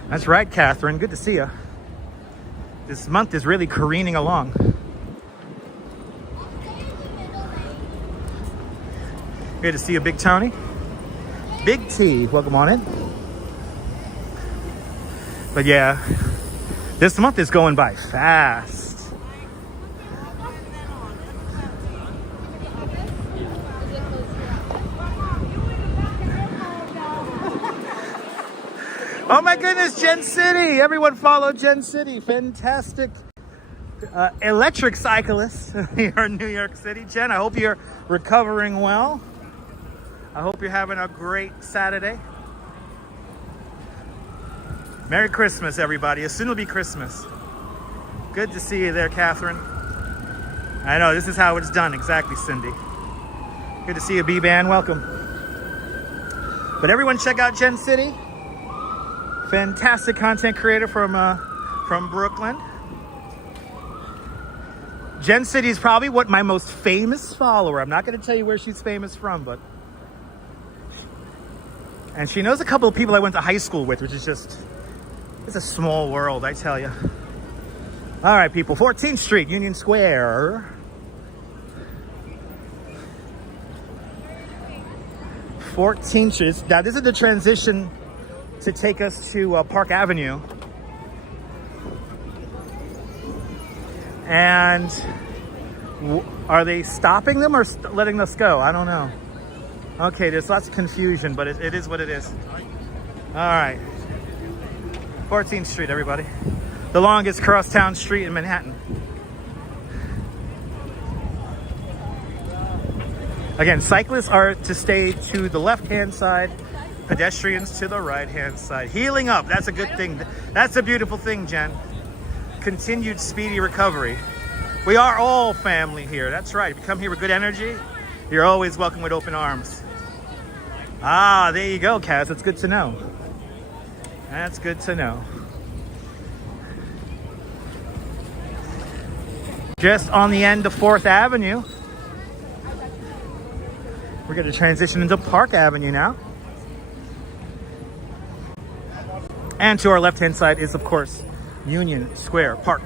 That's right, Catherine. Good to see you. This month is really careening along. Good to see you, Big Tony. Big T, welcome on in. But yeah, this month is going by fast. Oh my goodness, Gen City! Everyone follow Gen City. Fantastic electric cyclists here in New York City. Jen, I hope you're recovering well. I hope you're having a great Saturday. Merry Christmas, everybody. Soon will be Christmas. Good to see you there, Catherine. I know, this is how it's done. Exactly, Cindy. Good to see you, B-Band. Welcome. But everyone check out Gen City. Fantastic content creator from Brooklyn. Gen City is probably what my most famous follower. I'm not going to tell you where she's famous from, but... And she knows a couple of people I went to high school with, which is just... It's a small world, I tell you. All right, people. 14th Street, Union Square. 14th Street. Now, this is the transition to take us to Park Avenue. And are they stopping them or letting us go? I don't know. Okay, there's lots of confusion, but it is what it is. All right. 14th Street, everybody. The longest crosstown street in Manhattan. Again, cyclists are to stay to the left-hand side, pedestrians to the right-hand side. Healing up, that's a good thing. That's a beautiful thing, Jen. Continued speedy recovery. We are all family here, that's right. If you come here with good energy, you're always welcome with open arms. Ah, there you go, Kaz, that's good to know. That's good to know. Just on the end of 4th Avenue. We're going to transition into Park Avenue now. And to our left-hand side is, of course, Union Square Park.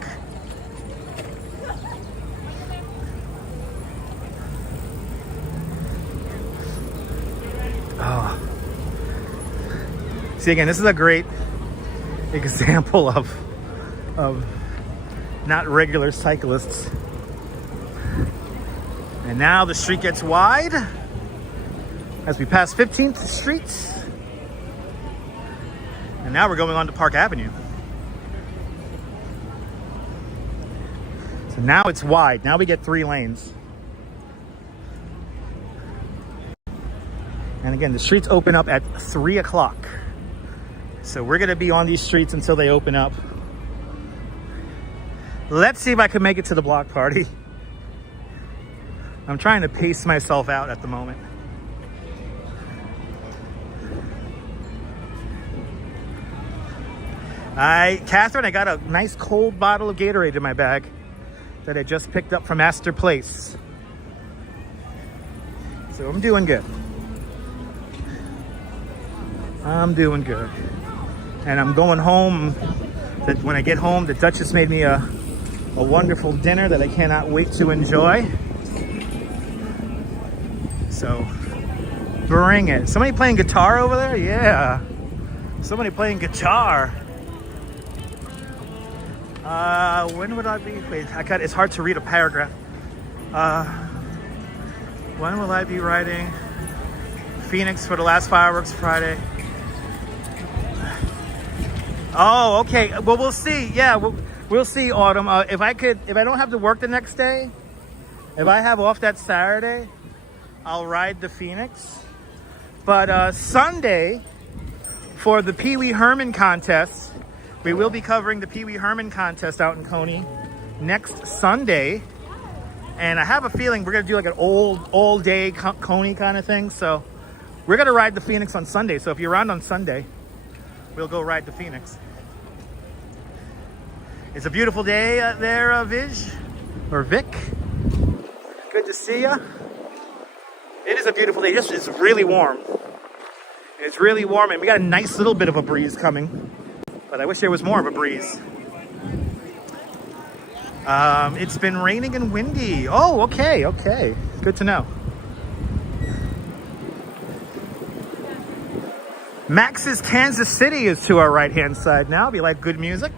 Oh. See, again, this is a great example of not regular cyclists. And now the street gets wide as we pass 15th Street. And now we're going on to Park Avenue. So now it's wide. Now we get 3 lanes. And again, the streets open up at 3 o'clock. So we're going to be on these streets until they open up. Let's see if I can make it to the block party. I'm trying to pace myself out at the moment. Catherine, I got a nice cold bottle of Gatorade in my bag that I just picked up from Astor Place. So I'm doing good. I'm doing good. And I'm going home. When I get home, the Duchess made me a wonderful dinner that I cannot wait to enjoy. So bring it. Somebody playing guitar over there? Yeah. Somebody playing guitar. When would I be? Wait, it's hard to read a paragraph. When will I be riding Phoenix for the last fireworks Friday? Oh, okay. Well, we'll see. Yeah, we'll see, Autumn. If I don't have to work the next day, if I have off that Saturday, I'll ride the Phoenix. But Sunday, for the Pee Wee Herman contest, we will be covering the Pee Wee Herman contest out in Coney next Sunday. And I have a feeling we're going to do like an all day Coney kind of thing. So we're going to ride the Phoenix on Sunday. So if you're around on Sunday, we'll go ride the Phoenix. It's a beautiful day there, Vij or Vic. Good to see ya. It is a beautiful day. It's really warm. It's really warm, and we got a nice little bit of a breeze coming. But I wish there was more of a breeze. It's been raining and windy. Oh, okay. Good to know. Max's Kansas City is to our right-hand side now. If you like good music.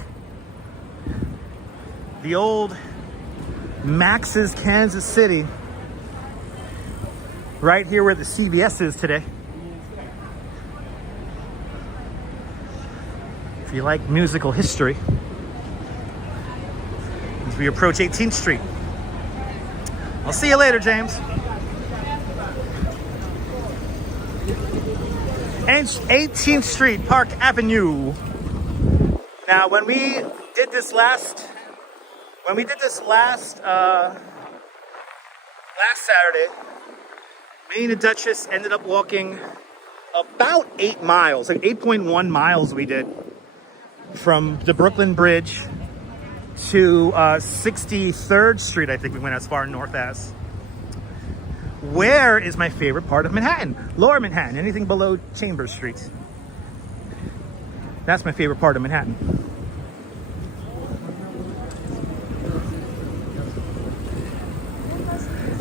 The old Max's Kansas City. Right here where the CVS is today. If you like musical history. As we approach 18th Street. I'll see you later, James. And 18th Street, Park Avenue. Now, when we did this last Saturday, me and the Duchess ended up walking about 8 miles, like 8.1 miles we did from the Brooklyn Bridge to 63rd Street. I think we went as far north as. Where is my favorite part of Manhattan? Lower Manhattan, anything below Chambers Street. That's my favorite part of Manhattan.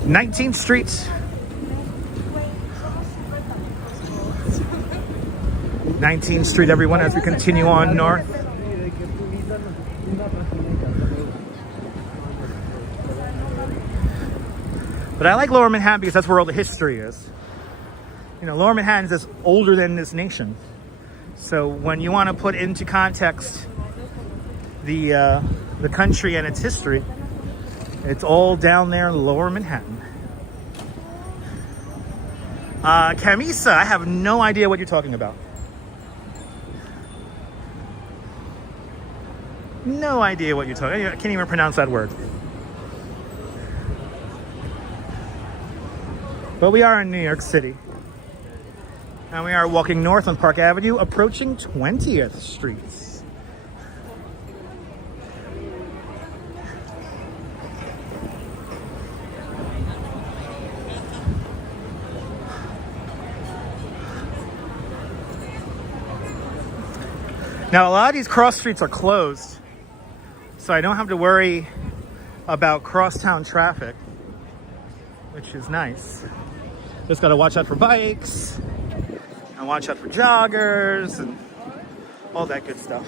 '19th Street. 19th Street, everyone, as we continue on north. But I like Lower Manhattan because that's where all the history is. You know, Lower Manhattan is older than this nation. So when you want to put into context the country and its history, it's all down there in Lower Manhattan. Camisa, I have no idea what you're talking about. No idea what you're talking about. I can't even pronounce that word. But we are in New York City. And we are walking north on Park Avenue, approaching 20th Street. Now, a lot of these cross streets are closed, so I don't have to worry about crosstown traffic, which is nice. Just gotta watch out for bikes and watch out for joggers and all that good stuff.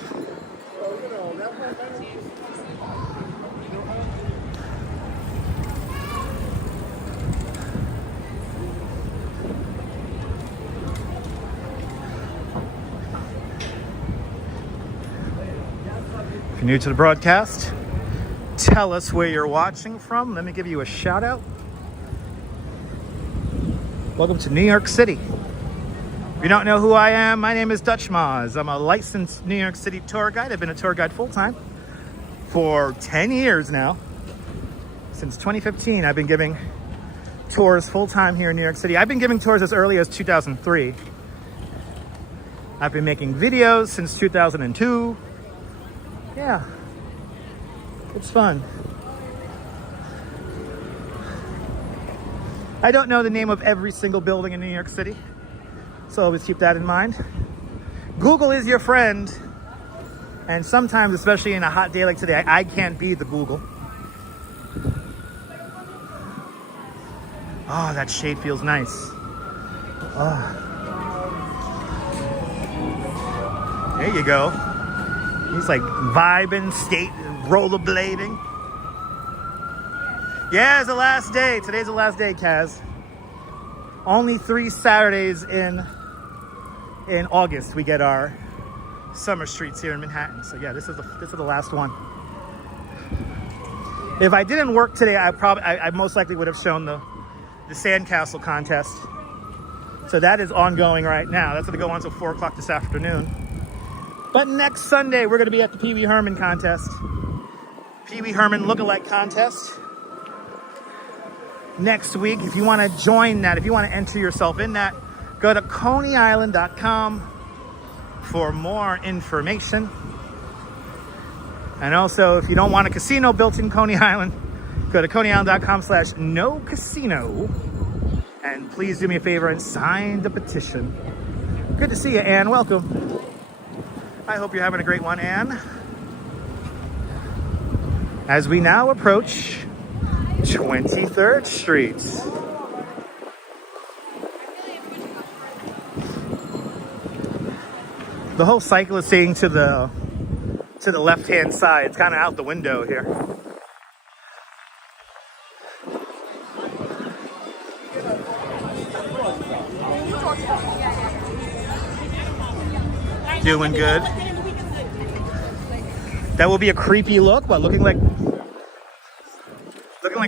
If you're new to the broadcast, tell us where you're watching from. Let me give you a shout out. Welcome to New York City. If you don't know who I am, my name is Dutch Maz. I'm a licensed New York City tour guide. I've been a tour guide full-time For 10 years now, since 2015, I've been giving tours full-time here in New York City. I've been giving tours as early as 2003. I've been making videos since 2002. Yeah, it's fun. I don't know the name of every single building in New York City, so always keep that in mind. Google is your friend, and sometimes, especially in a hot day like today, I can't be the Google. Oh, that shade feels nice. Oh. There you go. He's like vibing, rollerblading. Yeah, it's the last day. Today's the last day, Kaz. Only 3 Saturdays in August we get our summer streets here in Manhattan. So yeah, this is the last one. If I didn't work today, I most likely would have shown the sandcastle contest. So that is ongoing right now. That's going to go on until 4 o'clock this afternoon. But next Sunday, we're going to be at the Pee Wee Herman contest. Pee Wee Herman lookalike contest. Next week, if you want to join that, if you want to enter yourself in that, go to coneyisland.com for more information. And also, if you don't want a casino built in Coney Island, go to coneyisland.com/no-casino. And please do me a favor and sign the petition. Good to see you, Ann. Welcome. I hope you're having a great one, Ann. As we now approach 23rd Street. The whole cyclist thing to the left-hand side, it's kind of out the window here. Doing good. That will be a creepy look. What, looking like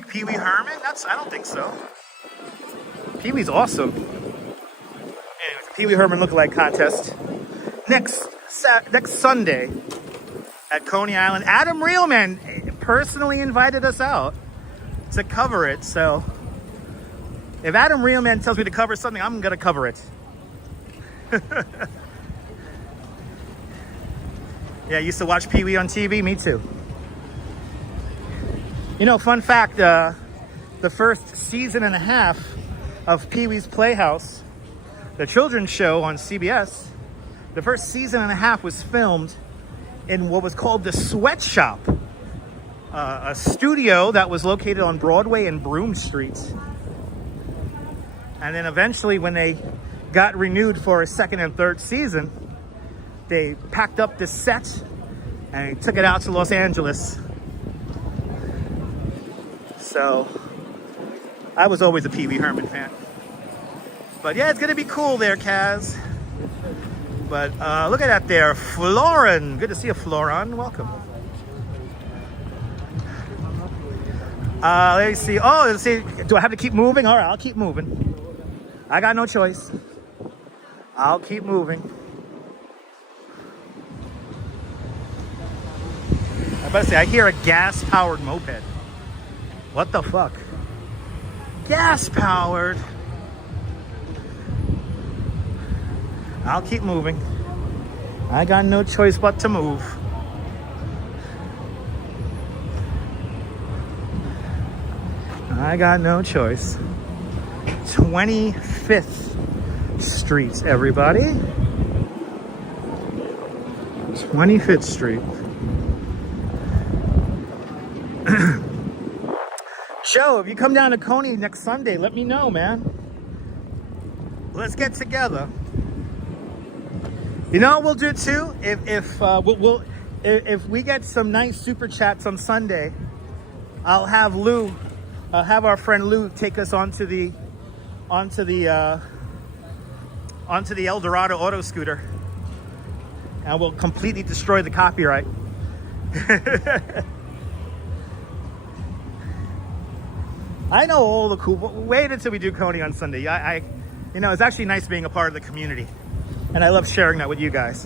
Pee Wee Herman? I don't think so. Pee Wee's awesome. Anyway, Pee Wee Herman lookalike contest next Sunday at Coney Island. Adam Reelman personally invited us out to cover it. So if Adam Reelman tells me to cover something, I'm gonna cover it. Yeah, I used to watch Pee Wee on TV. Me too. You know, fun fact, the first season and a half of Pee Wee's Playhouse, the children's show on CBS, the first season and a half was filmed in what was called the Sweatshop, a studio that was located on Broadway and Broome Street. And then eventually, when they got renewed for a second and third season, they packed up the set and took it out to Los Angeles. So I was always a Pee Wee Herman fan. But yeah, it's gonna be cool there, Kaz. But look at that there, Florin. Good to see you, Florin. Welcome. Let me see. Oh, let's see. Do I have to keep moving? All right, I'll keep moving. I got no choice. I'll keep moving. I better say, I hear a gas-powered moped. What the fuck? Gas-powered. I'll keep moving. I got no choice but to move. I got no choice. 25th Street, everybody. 25th Street. Joe, if you come down to Coney next Sunday, let me know, man. Let's get together. You know what we'll do too? If we get some nice super chats on Sunday, I'll have our friend Lou take us onto the El Dorado auto scooter, and we'll completely destroy the copyright. I know all the cool. Wait until we do Coney on Sunday. You know, it's actually nice being a part of the community, and I love sharing that with you guys.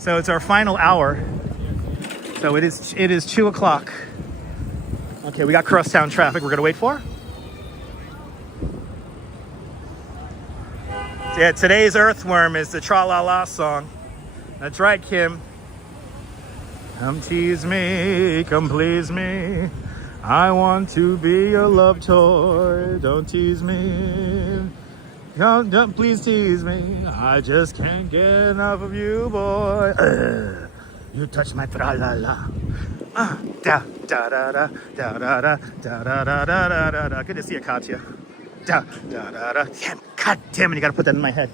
So it's our final hour. So it is 2 o'clock. Okay, we got crosstown traffic we're gonna wait for. Yeah, today's earthworm is the Tra-La-La song. That's right, Kim. Come tease me, come please me. I want to be a love toy. Don't tease me. Don't please tease me. I just can't get enough of you, boy. You touch my tra-la-la. Da da da da da da da da da da da da. Good to see you, Katya. Da da da da. God damn it! You gotta put that in my head.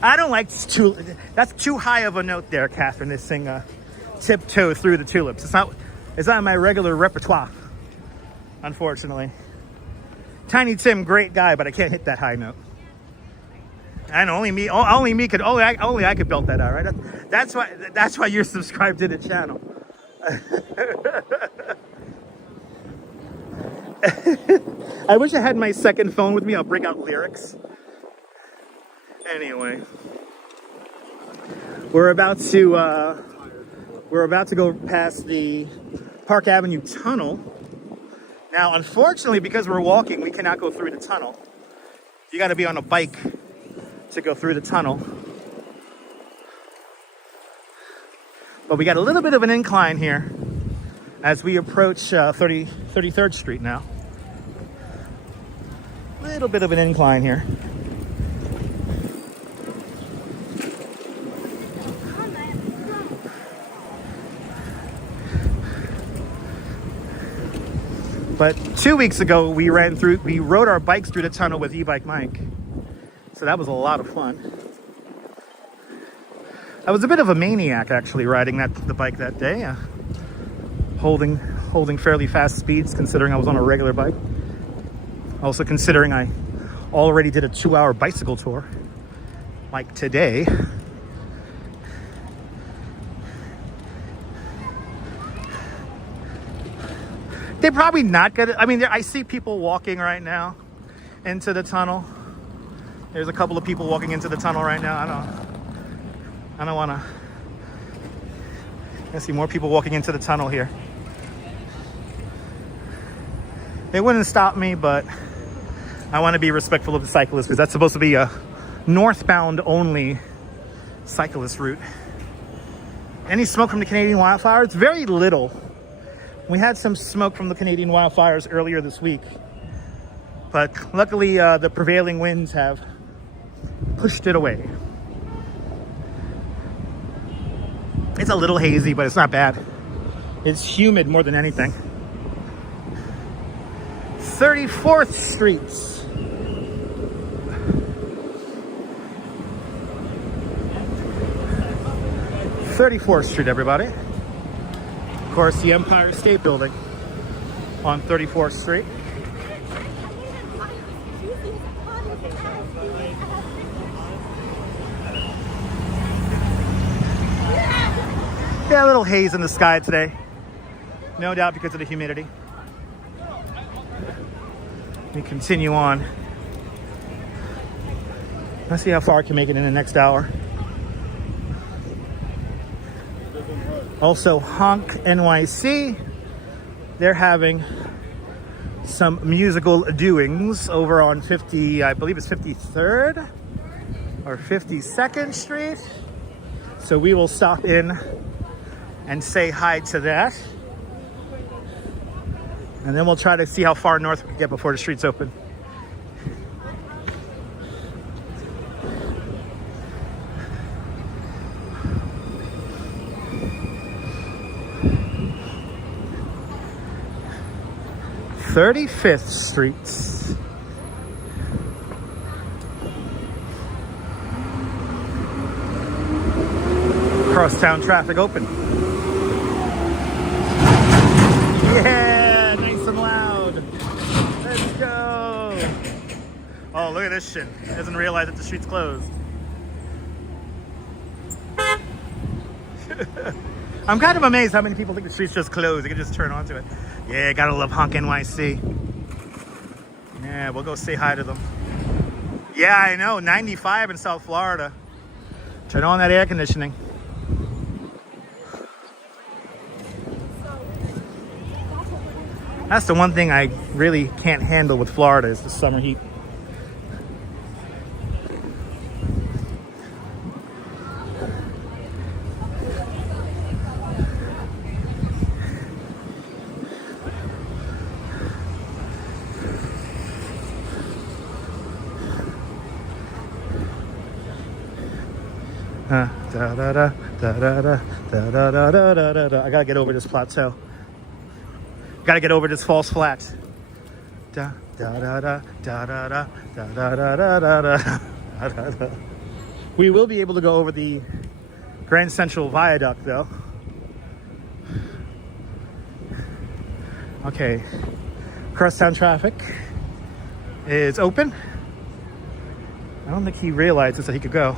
I don't like that's too high of a note there, Catherine. To sing "Tiptoe Through the Tulips." It's not my regular repertoire, unfortunately. Tiny Tim, great guy, but I can't hit that high note. I know only I could belt that out, right? That's why you're subscribed to the channel. I wish I had my second phone with me. I'll bring out lyrics. Anyway, we're about to go past the Park Avenue tunnel. Now, unfortunately, because we're walking, we cannot go through the tunnel. You got to be on a bike to go through the tunnel. But we got a little bit of an incline here as we approach 33rd Street now. Little bit of an incline here. But 2 weeks ago, we rode our bikes through the tunnel with e-bike Mike. So that was a lot of fun. I was a bit of a maniac actually riding the bike that day, holding fairly fast speeds considering I was on a regular bike. Also considering I already did a 2-hour bicycle tour, like today. They're probably not gonna, I mean, I see people walking right now into the tunnel. There's a couple of people walking into the tunnel right now. I don't wanna, I see more people walking into the tunnel here. They wouldn't stop me, but I want to be respectful of the cyclists because that's supposed to be a northbound only cyclist route. Any smoke from the Canadian wildfires? Very little. We had some smoke from the Canadian wildfires earlier this week, but luckily the prevailing winds have pushed it away. It's a little hazy, but it's not bad. It's humid more than anything. 34th Street. Everybody. Of course, the Empire State Building on 34th Street. Yeah, a little haze in the sky today. No doubt because of the humidity. We continue on. Let's see how far I can make it in the next hour. Also, Honk NYC. They're having some musical doings over on I believe it's 53rd or 52nd Street. So we will stop in and say hi to that. And then we'll try to see how far north we can get before the streets open. "35th Street. Crosstown traffic open. Yeah, nice and loud. Let's go. Oh, look at this shit. He doesn't realize that the street's closed. I'm kind of amazed how many people think the street's just closed. They can just turn onto it. Yeah, gotta love Honk NYC. Yeah, we'll go say hi to them. Yeah, I know. 95 in South Florida. Turn on that air conditioning. That's the one thing I really can't handle with Florida is the summer heat. I gotta get over this plateau. Gotta get over this false flat. We will be able to go over the Grand Central Viaduct though. Okay, crosstown traffic is open. I don't think he realizes that he could go.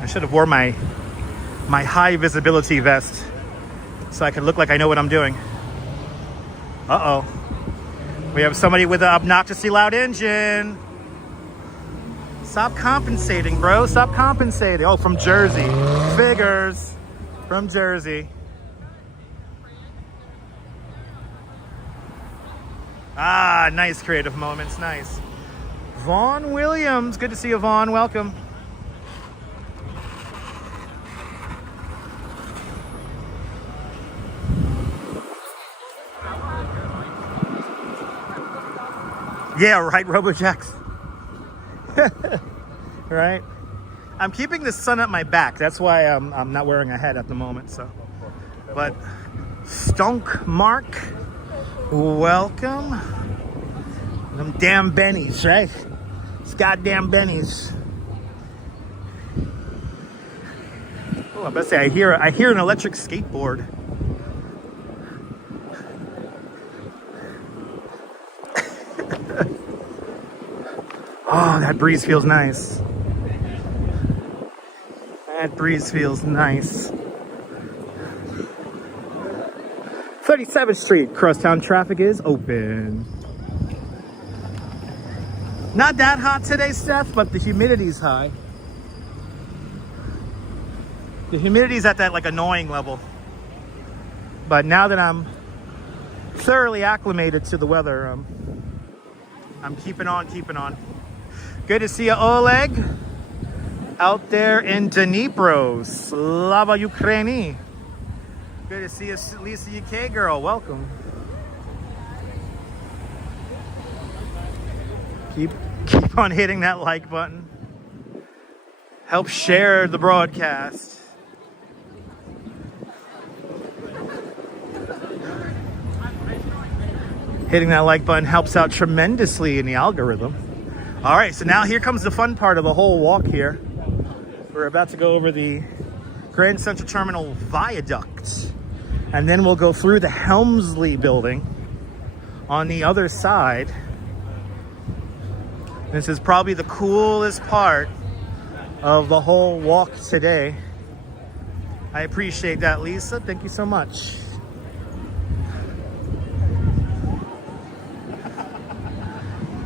I should have worn my high visibility vest so I could look like I know what I'm doing. Uh-oh. We have somebody with an obnoxiously loud engine. Stop compensating, bro. Stop compensating. Oh, from Jersey. Figures. From Jersey. Ah, nice creative moments. Nice. Vaughn Williams. Good to see you, Vaughn. Welcome. Yeah, right, RoboJax. Right? I'm keeping the sun at my back. That's why I'm not wearing a hat at the moment. So, but Stunk Mark, welcome. Them damn bennies, right? It's goddamn bennies. Oh, I better say I hear an electric skateboard. Oh, that breeze feels nice. That breeze feels nice. 37th Street, crosstown traffic is open. Not that hot today, Steph, but the humidity's high. The humidity's at that like annoying level. But now that I'm thoroughly acclimated to the weather, I'm keeping on. Good to see you, Oleg, out there in Dnipro. Slava Ukraini. Good to see you, Lisa UK girl. Welcome. Keep on hitting that like button. Help share the broadcast. Hitting that like button helps out tremendously in the algorithm. All right, so now here comes the fun part of the whole walk here. We're about to go over the Grand Central Terminal Viaduct, and then we'll go through the Helmsley building on the other side. This is probably the coolest part of the whole walk today. I appreciate that, Lisa. Thank you so much.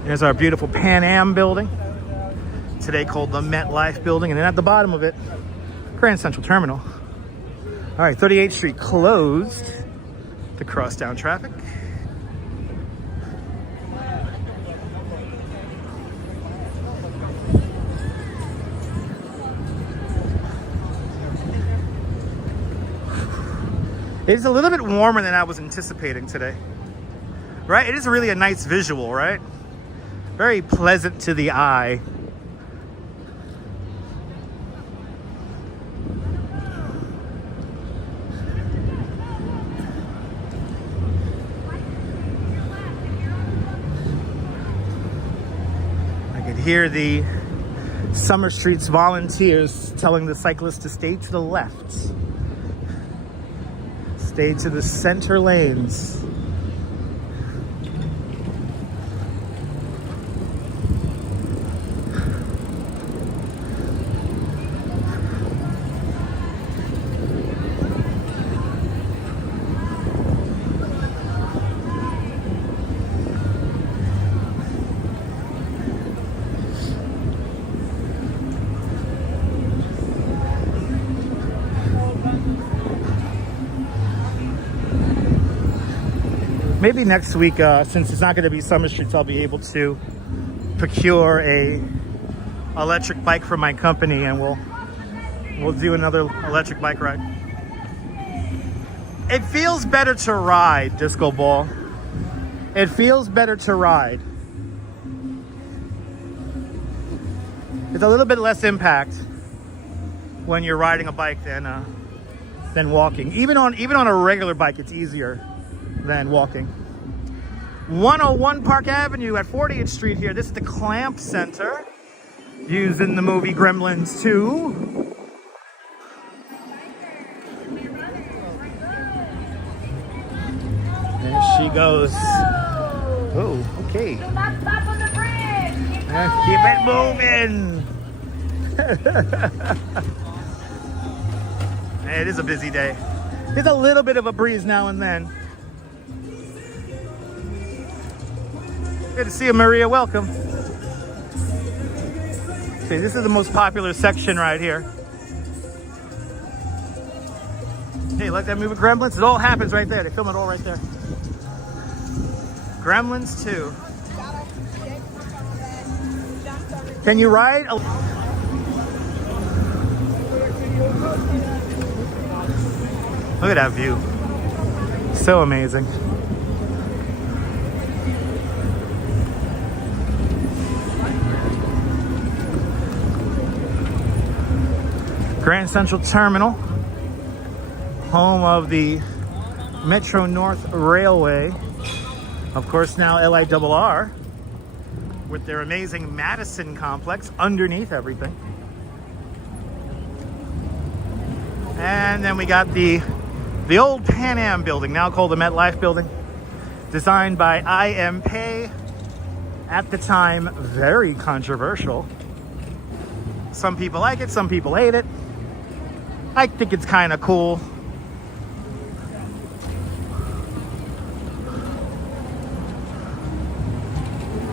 There's our beautiful Pan Am building, today called the MetLife building, and then at the bottom of it, Grand Central Terminal. All right, 38th Street closed to crosstown traffic. It's a little bit warmer than I was anticipating today, right? It is really a nice visual, right? Very pleasant to the eye. I could hear the Summer Street's volunteers telling the cyclists to stay to the left. Stay to the center lanes. Maybe next week, since it's not going to be summer streets, I'll be able to procure a electric bike for my company, and we'll do another electric bike ride. It feels better to ride, Disco Ball. It feels better to ride. It's a little bit less impact when you're riding a bike than walking. Even on a regular bike, it's easier than walking. 101 Park Avenue at 40th Street here. This is the Clamp Center, used in the movie Gremlins 2. There she goes. Oh, okay. Do not stop on the bridge. Keep it moving. It is a busy day. There's a little bit of a breeze now and then. Good to see you, Maria. Welcome. See, this is the most popular section right here. Hey, you like that movie Gremlins? It all happens right there. They film it all right there. Gremlins 2. Can you ride? Look at that view. So amazing. Grand Central Terminal, home of the Metro North Railway. Of course, now LIRR, with their amazing Madison complex underneath everything. And then we got the old Pan Am building, now called the MetLife building, designed by I.M. Pei. At the time, very controversial. Some people like it, some people hate it. I think it's kind of cool.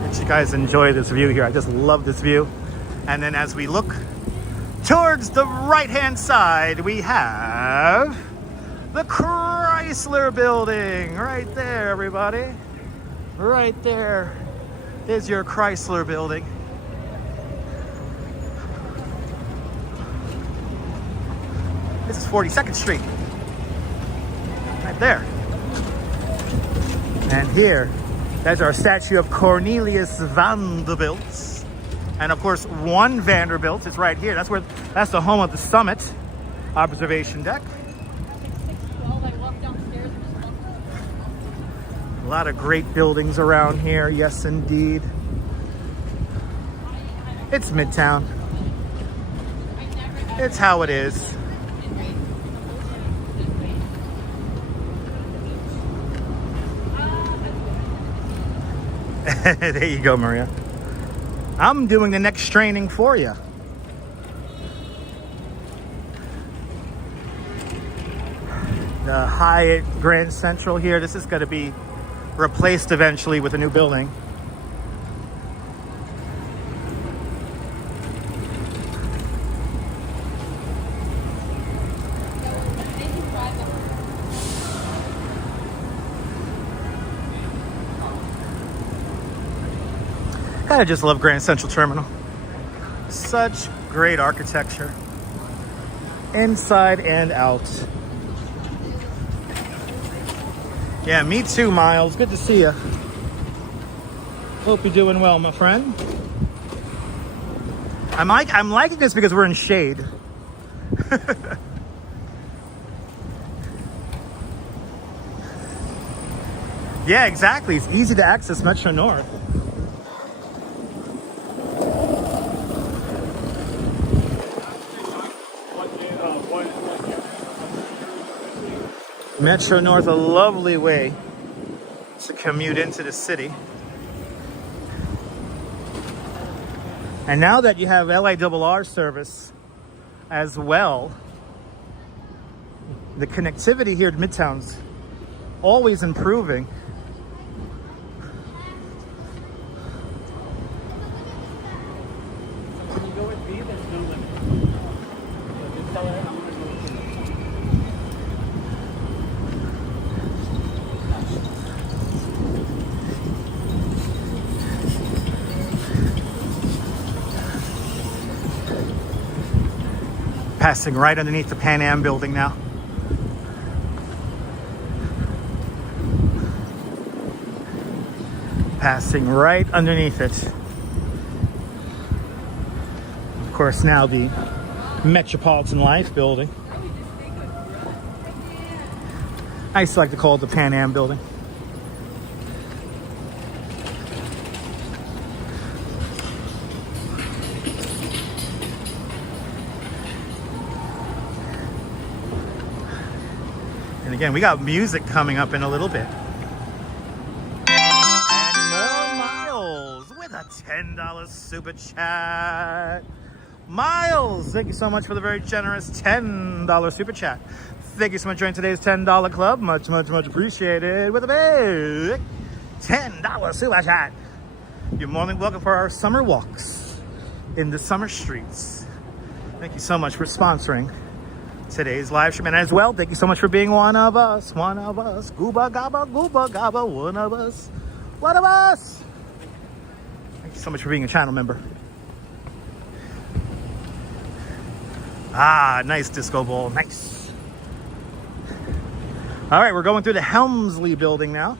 Let you guys enjoy this view here. I just love this view. And then as we look towards the right-hand side, we have the Chrysler building right there, everybody. Right there is your Chrysler building. This is 42nd Street. Right there. And here, that's our statue of Cornelius Vanderbilt. And of course, one Vanderbilt is right here. That's the home of the Summit observation deck. A lot of great buildings around here. Yes, indeed. It's Midtown. It's how it is. There you go, Maria. I'm doing the next training for you. The Hyatt Grand Central here. This is going to be replaced eventually with a new building. I just love Grand Central Terminal. Such great architecture, inside and out. Yeah, me too, Miles. Good to see you. Hope you're doing well, my friend. I'm liking this because we're in shade. Yeah, exactly. It's easy to access Metro North. Metro North, a lovely way to commute into the city. And now that you have LIRR service as well, the connectivity here at Midtown's always improving. When you go with B, there's no limit. So just tell her I'm going to go with B. Passing right underneath the Pan Am building now. Passing right underneath it. Of course, now the Metropolitan Life building. I used to like to call it the Pan Am building. And again, we got music coming up in a little bit. And more Miles with a $10 super chat. Miles, thank you so much for the very generous $10 super chat. Thank you so much for joining today's $10 club. Much, much, much appreciated with a big $10 super chat. You're more than welcome for our summer walks in the summer streets. Thank you so much for sponsoring today's live stream. And as well, thank you so much for being one of us. One of us. Gooba gabba, one of us. One of us. Thank you so much for being a channel member. Ah, nice disco ball. Nice. All right, we're going through the Helmsley building now.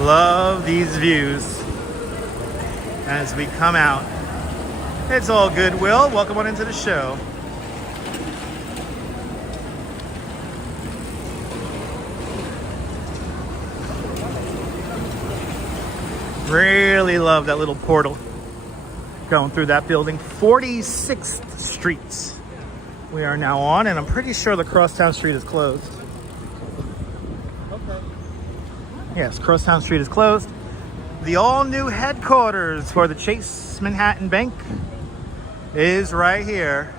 Love these views as we come out. It's all goodwill. Welcome on into the show. Really love that little portal going through that building. 46th Street we are now on, and I'm pretty sure the Crosstown Street is closed. Yes, Crosstown Street is closed. The all-new headquarters for the Chase Manhattan Bank is right here.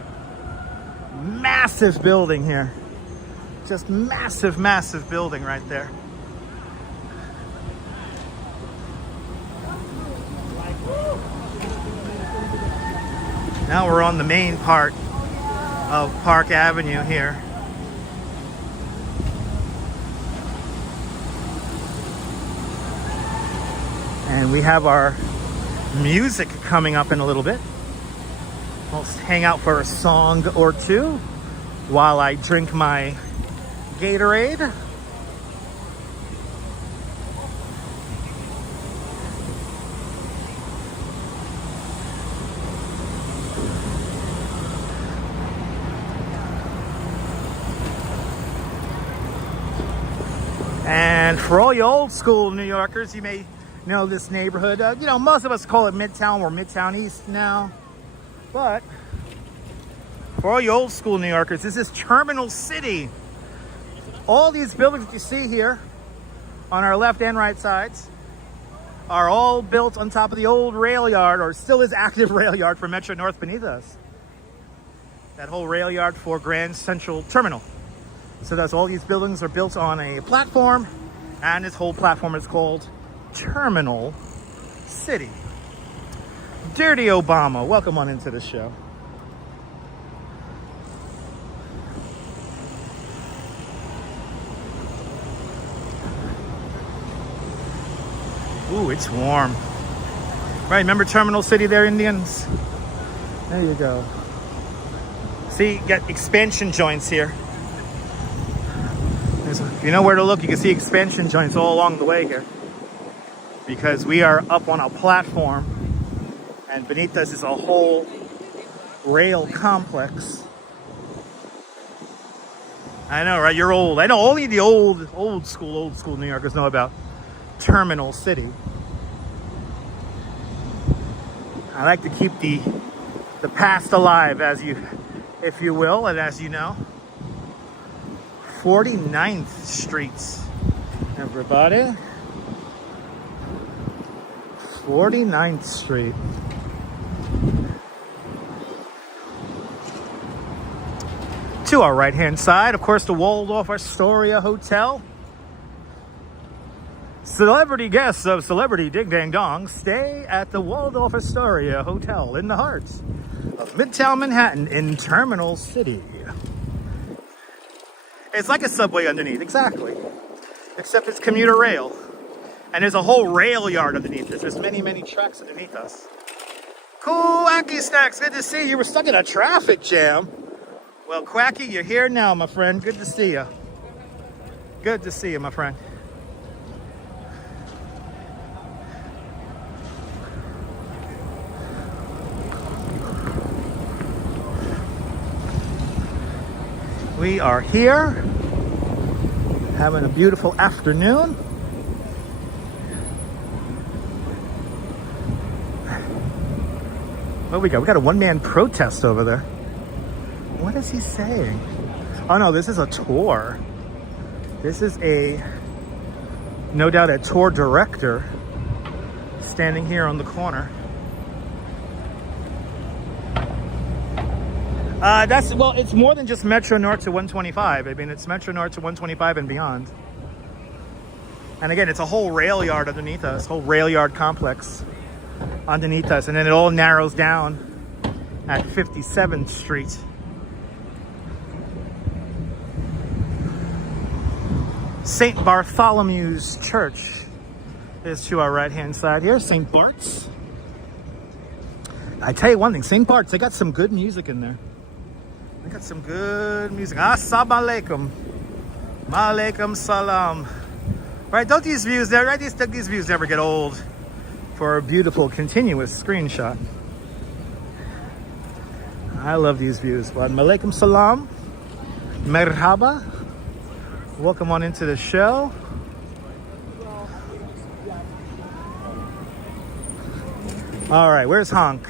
Massive building here. Just massive, massive building right there. Now we're on the main part of Park Avenue here. And we have our music coming up in a little bit. I'll hang out for a song or two while I drink my Gatorade. And for all you old school New Yorkers, you may know this neighborhood. You know, most of us call it Midtown or Midtown East now. But for all you old school New Yorkers, this is Terminal City. All these buildings that you see here on our left and right sides are all built on top of the old rail yard, or still is active rail yard for Metro North beneath us. That whole rail yard for Grand Central Terminal. So that's all these buildings are built on a platform, and this whole platform is called Terminal City. Dirty Obama, welcome on into the show. Ooh, it's warm. Right, remember Terminal City there, Indians? There you go. See, you got expansion joints here. If you know where to look, you can see expansion joints all along the way here. Because we are up on a platform, and beneath us is a whole rail complex. I know, right? You're old. I know only the old school New Yorkers know about Terminal City. I like to keep the past alive, if you will, and as you know. 49th Street, everybody. 49th Street. To our right-hand side, of course, the Waldorf Astoria Hotel. Celebrity guests of Celebrity Ding Dang Dong stay at the Waldorf Astoria Hotel in the heart of Midtown Manhattan in Terminal City. It's like a subway underneath, exactly. Except it's commuter rail. And there's a whole rail yard underneath this. There's many, many tracks underneath us. Cool, Wacky Snacks, good to see you. We're stuck in a traffic jam. Well, Quacky, you're here now, my friend. Good to see you. Good to see you, my friend. We are here, having a beautiful afternoon. What do we got? We got a one-man protest over there. What is he saying? Oh no, this is a tour. This is no doubt a tour director standing here on the corner. Well, it's more than just Metro North to 125. I mean, it's Metro North to 125 and beyond. And again, it's a whole rail yard underneath us, whole rail yard complex underneath us. And then it all narrows down at 57th Street. St. Bartholomew's Church is to our right-hand side here. St. Bart's. I tell you one thing, St. Bart's, they got some good music in there. They got some good music. Assalamu alaikum. Maalaikum salam. Right, don't these views there, right? These views never get old for a beautiful, continuous screenshot. I love these views. But Maalaikum salam. Merhaba. Welcome on into the show. All right, where's Honk?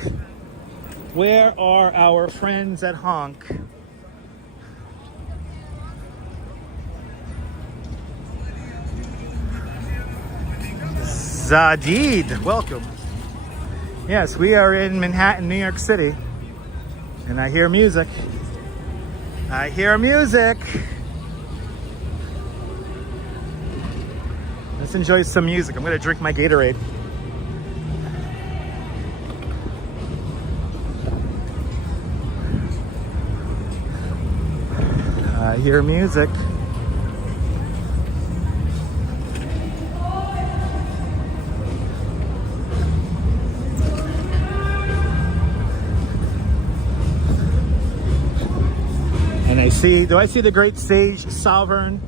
Where are our friends at Honk? Zadid, welcome. Yes, we are in Manhattan, New York City. And I hear music. I hear music. Let's enjoy some music. I'm gonna drink my Gatorade. I hear music. And do I see the great sage Sovereign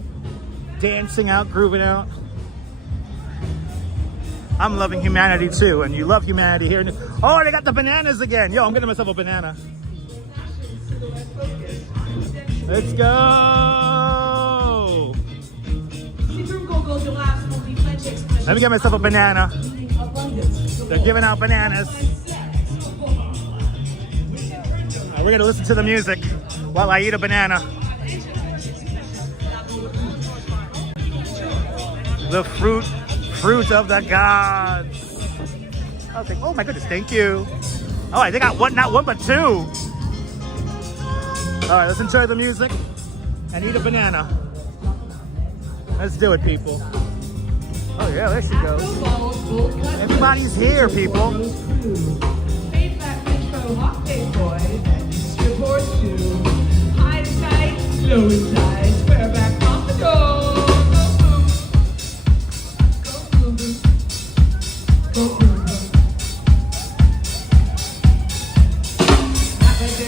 dancing out, grooving out? I'm loving humanity too, and you love humanity here. Oh, they got the bananas again. Yo, I'm getting myself a banana. Let's go. Let me get myself a banana. They're giving out bananas. We're gonna listen to the music while I eat a banana. The fruit of the gods. I was like, oh my goodness, thank you. Oh, they got one, not one, but two. All right, let's enjoy the music and eat a banana. Let's do it, people. Oh yeah, there she goes. Everybody's here, people.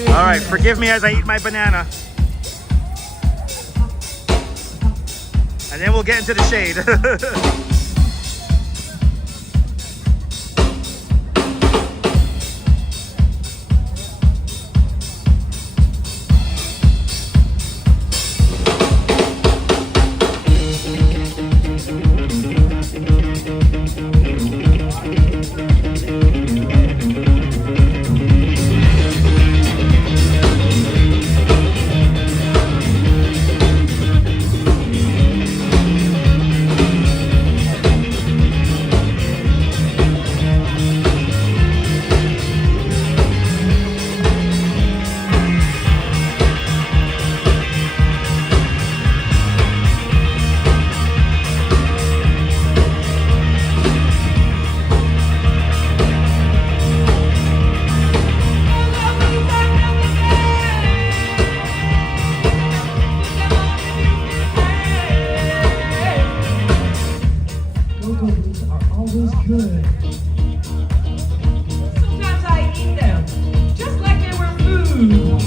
All right, forgive me as I eat my banana. And then we'll get into the shade. good. Sometimes I eat them, just like they were food.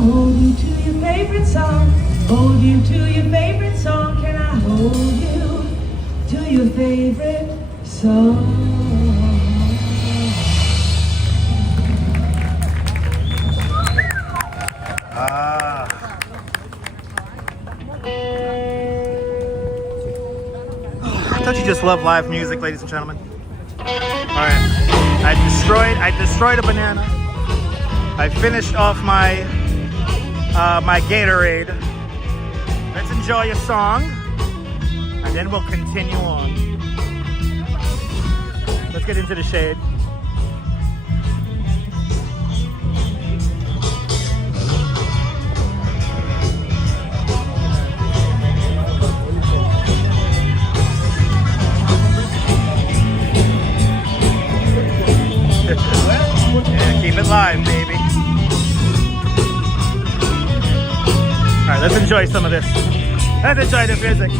Hold you to your favorite song. Hold you to your favorite song. Can I hold you to your favorite song? Don't you just love live music, ladies and gentlemen? All right, I destroyed a banana. I finished off my my Gatorade. Let's enjoy a song, and then we'll continue on. Let's get into the shade. Yeah, keep it live, baby. All right, let's enjoy some of this. Let's enjoy this music.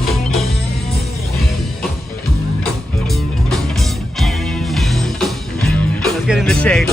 Let's get in the shade.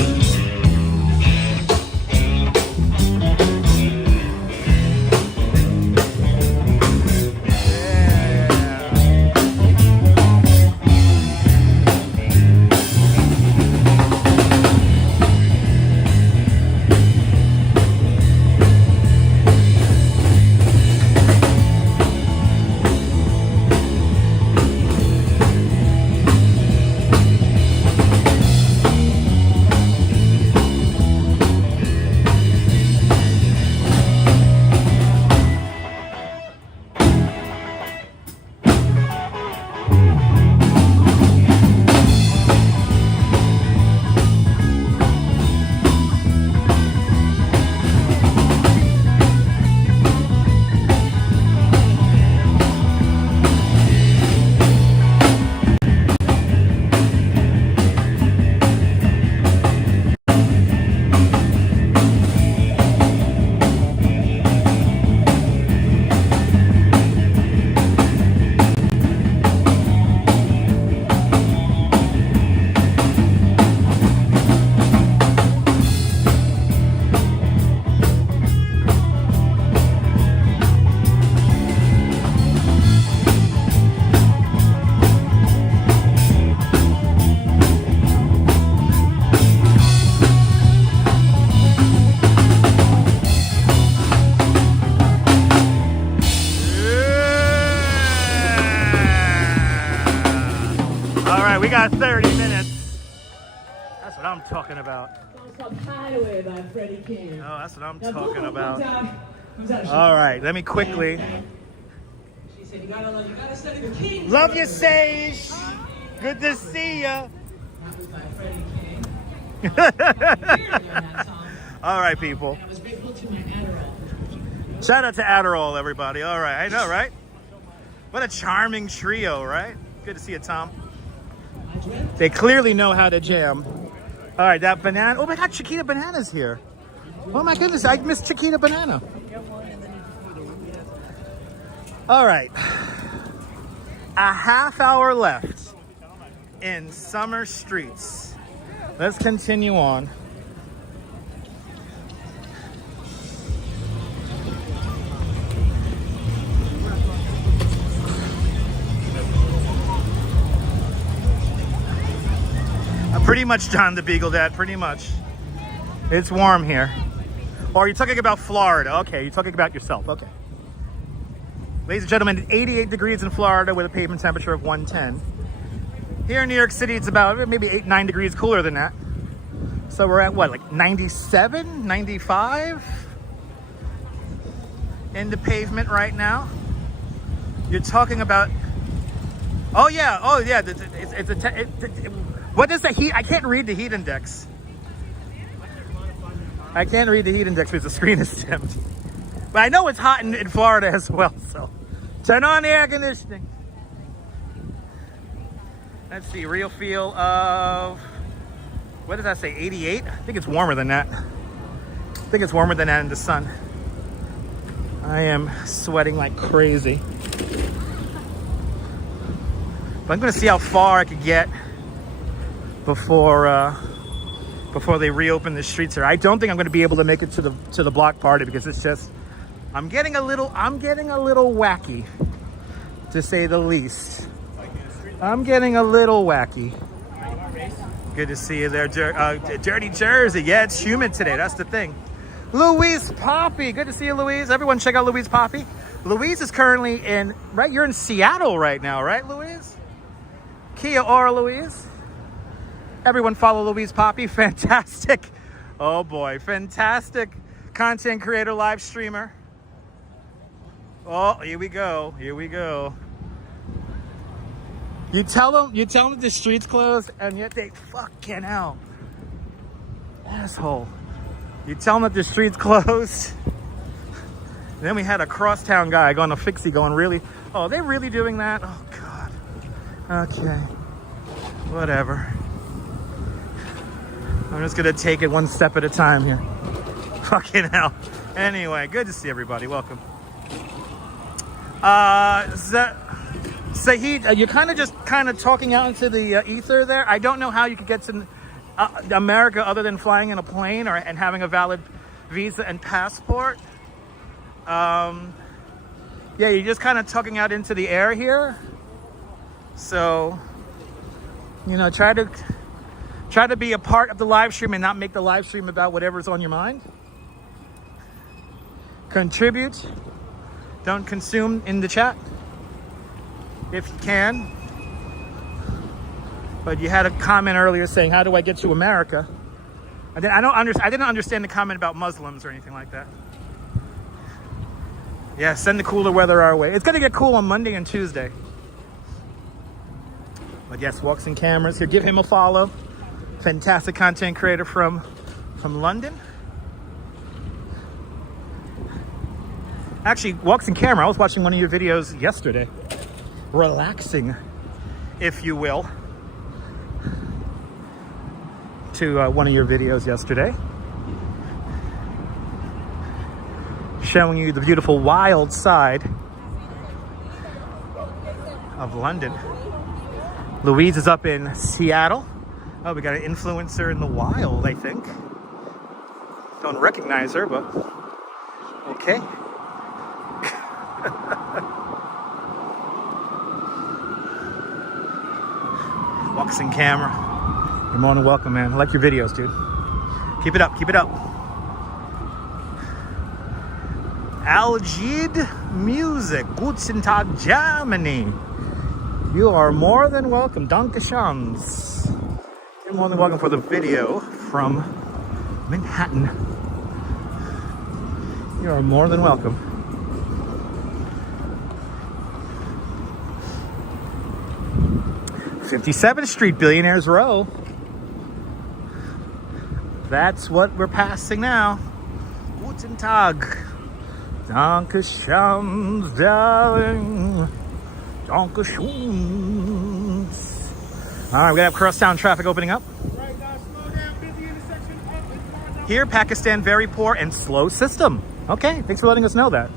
We got 30 minutes. That's what I'm talking about. Hideaway by Freddie King. Oh, that's what I'm talking about. All right, let me quickly. She said, you gotta study the King. Love you, Sage. Good to see ya. That was by Freddie King. All right, people. I was grateful to my Adderall. Shout out to Adderall, everybody. All right, I know, right? What a charming trio, right? Good to see you, Tom. They clearly know how to jam. All right, that banana. Oh my God, Chiquita Banana's here. Oh my goodness, I missed Chiquita Banana. All right, a half hour left in summer streets. Let's continue on. Pretty much John the Beagle Dad, pretty much. It's warm here. Or are you talking about Florida? Okay, you're talking about yourself. Okay. Ladies and gentlemen, 88 degrees in Florida with a pavement temperature of 110. Here in New York City, it's about maybe 8-9 degrees cooler than that. So we're at what, like 97, 95 in the pavement right now. You're talking about, oh yeah. What is the heat? I can't read the heat index. I can't read the heat index because the screen is dimmed. But I know it's hot in Florida as well, so turn on the air conditioning. Let's see, real feel of, what does that say, 88? I think it's warmer than that. I think it's warmer than that in the sun. I am sweating like crazy. But I'm gonna see how far I could get before they reopen the streets here. I don't think I'm gonna be able to make it to the block party because it's just, I'm getting a little wacky, to say the least. I'm getting a little wacky. Good to see you there, Dirty Jersey. Yeah, it's humid today. That's the thing. Louise Poppy. Good to see you, Louise. Everyone check out Louise Poppy. Louise is currently in, right? You're in Seattle right now, right, Louise? Kia ora, Louise. Everyone follow Louise Poppy. Fantastic. Oh boy, fantastic content creator, live streamer. Oh, here we go. Here we go. You tell them that the street's closed, and yet they fucking hell. Asshole. You tell them that the street's closed. And then we had a crosstown guy going to Fixie going, really? Oh, are they really doing that? Oh, God. Okay. Whatever. I'm just going to take it one step at a time here. Fucking hell. Anyway, good to see everybody. Welcome. Sahid, you're kind of talking out into the ether there. I don't know how you could get to America other than flying in a plane and having a valid visa and passport. Yeah, you're just kind of talking out into the air here. So, you know, try to be a part of the live stream and not make the live stream about whatever's on your mind. Contribute. Don't consume in the chat if you can. But you had a comment earlier saying, how do I get to America? I didn't understand the comment about Muslims or anything like that. Yeah, send the cooler weather our way. It's going to get cool on Monday and Tuesday. But yes, Walks and Cameras here. Give him a follow. Fantastic content creator from London. Actually, Walks and Camera, I was watching one of your videos yesterday. Relaxing, if you will, to one of your videos yesterday. Showing you the beautiful wild side of London. Louise is up in Seattle. Oh, we got an influencer in the wild, I think. Don't recognize her, but okay. Walks and Camera. You're more than welcome, man. I like your videos, dude. Keep it up, keep it up. Algid Music, Guten Tag, Germany. You are more than welcome. Danke schön. You're more than welcome for the video from Manhattan. You are more than welcome. 57th Street, Billionaires Row. That's what we're passing now. Guten Tag. Danke schön, darling. Danke schön. All right, we have crosstown traffic opening up. Right now, slow down, busy intersection. Here, Pakistan, very poor and slow system. Okay, thanks for letting us know that.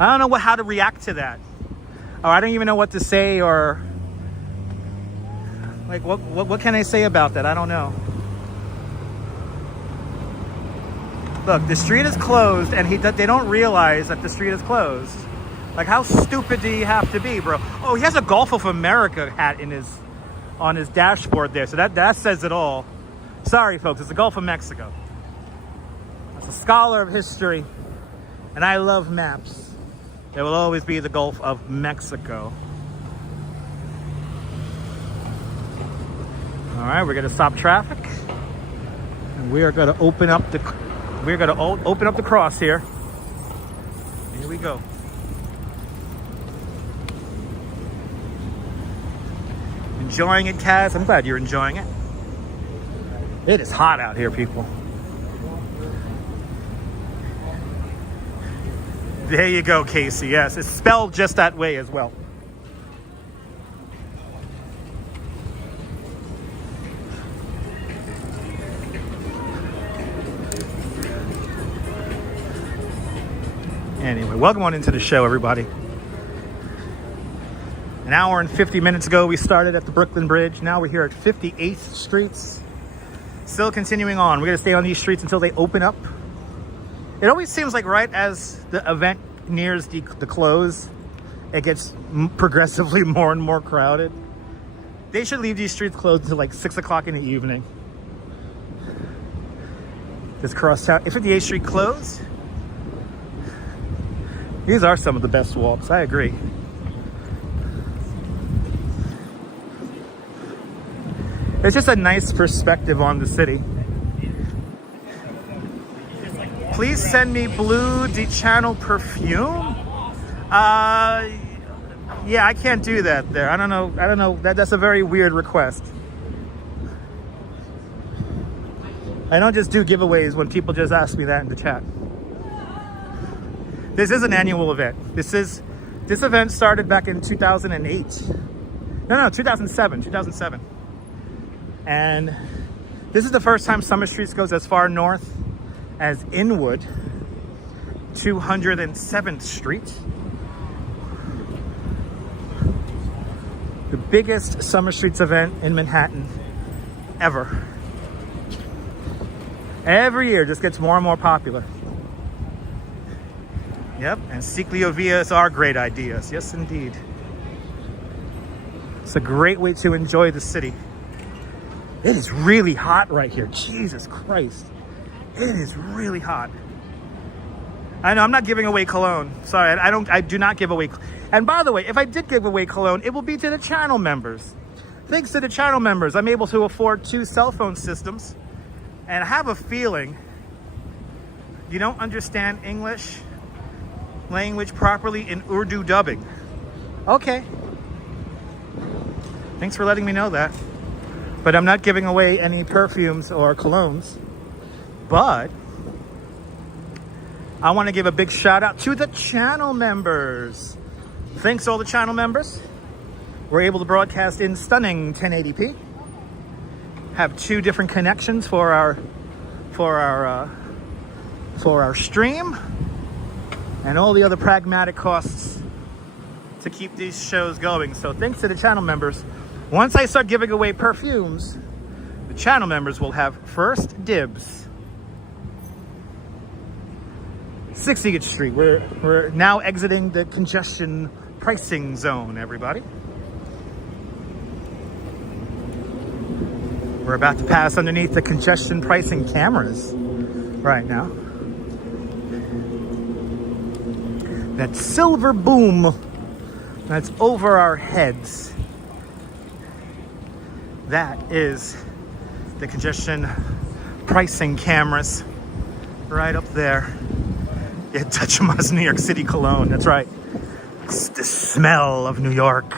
I don't know how to react to that. Oh, I don't even know what to say, or like what can I say about that? I don't know. Look, the street is closed, and they don't realize that the street is closed. Like, how stupid do you have to be, bro? Oh, he has a Gulf of America hat on his dashboard there, so that says it all. Sorry, folks, it's the Gulf of Mexico. As a scholar of history, and I love maps, there will always be the Gulf of Mexico. All right, we're gonna stop traffic, and we are gonna open up the cross here. Here we go. Enjoying it, Kaz? I'm glad you're enjoying it. It is hot out here, people. There you go, Casey. Yes, it's spelled just that way as well. Anyway, welcome on into the show, everybody. An hour and 50 minutes ago, we started at the Brooklyn Bridge. Now we're here at 58th Streets. Still continuing on. We're going to stay on these streets until they open up. It always seems like right as the event nears the close, it gets progressively more and more crowded. They should leave these streets closed until like 6 o'clock in the evening. This crosstown, 58th Street closed. These are some of the best walks, I agree. It's just a nice perspective on the city. Please send me Blue de Channel perfume. Yeah, I can't do that there. I don't know. That's a very weird request. I don't just do giveaways when people just ask me that in the chat. This is an annual event. This event started back in 2008. No, 2007. And this is the first time Summer Streets goes as far north as Inwood, 207th Street. The biggest Summer Streets event in Manhattan ever. Every year just gets more and more popular. Yep, and ciclovias are great ideas. Yes, indeed. It's a great way to enjoy the city. It is really hot right here. Jesus Christ. It is really hot. I know I'm not giving away cologne. Sorry, I do not give away. And by the way, if I did give away cologne, it will be to the channel members. Thanks to the channel members, I'm able to afford 2 cell phone systems. And I have a feeling you don't understand English language properly in Urdu dubbing. Okay. Thanks for letting me know that. But I'm not giving away any perfumes or colognes. But I want to give a big shout out to the channel members. Thanks to all the channel members. We're able to broadcast in stunning 1080p. Have 2 different connections for our stream, and all the other pragmatic costs to keep these shows going. So thanks to the channel members. Once I start giving away perfumes, the channel members will have first dibs. 60th Street. We're now exiting the congestion pricing zone, everybody. We're about to pass underneath the congestion pricing cameras right now. That silver boom that's over our heads. That is the congestion pricing cameras right up there. Yeah, touch my New York City cologne. That's right. It's the smell of New York.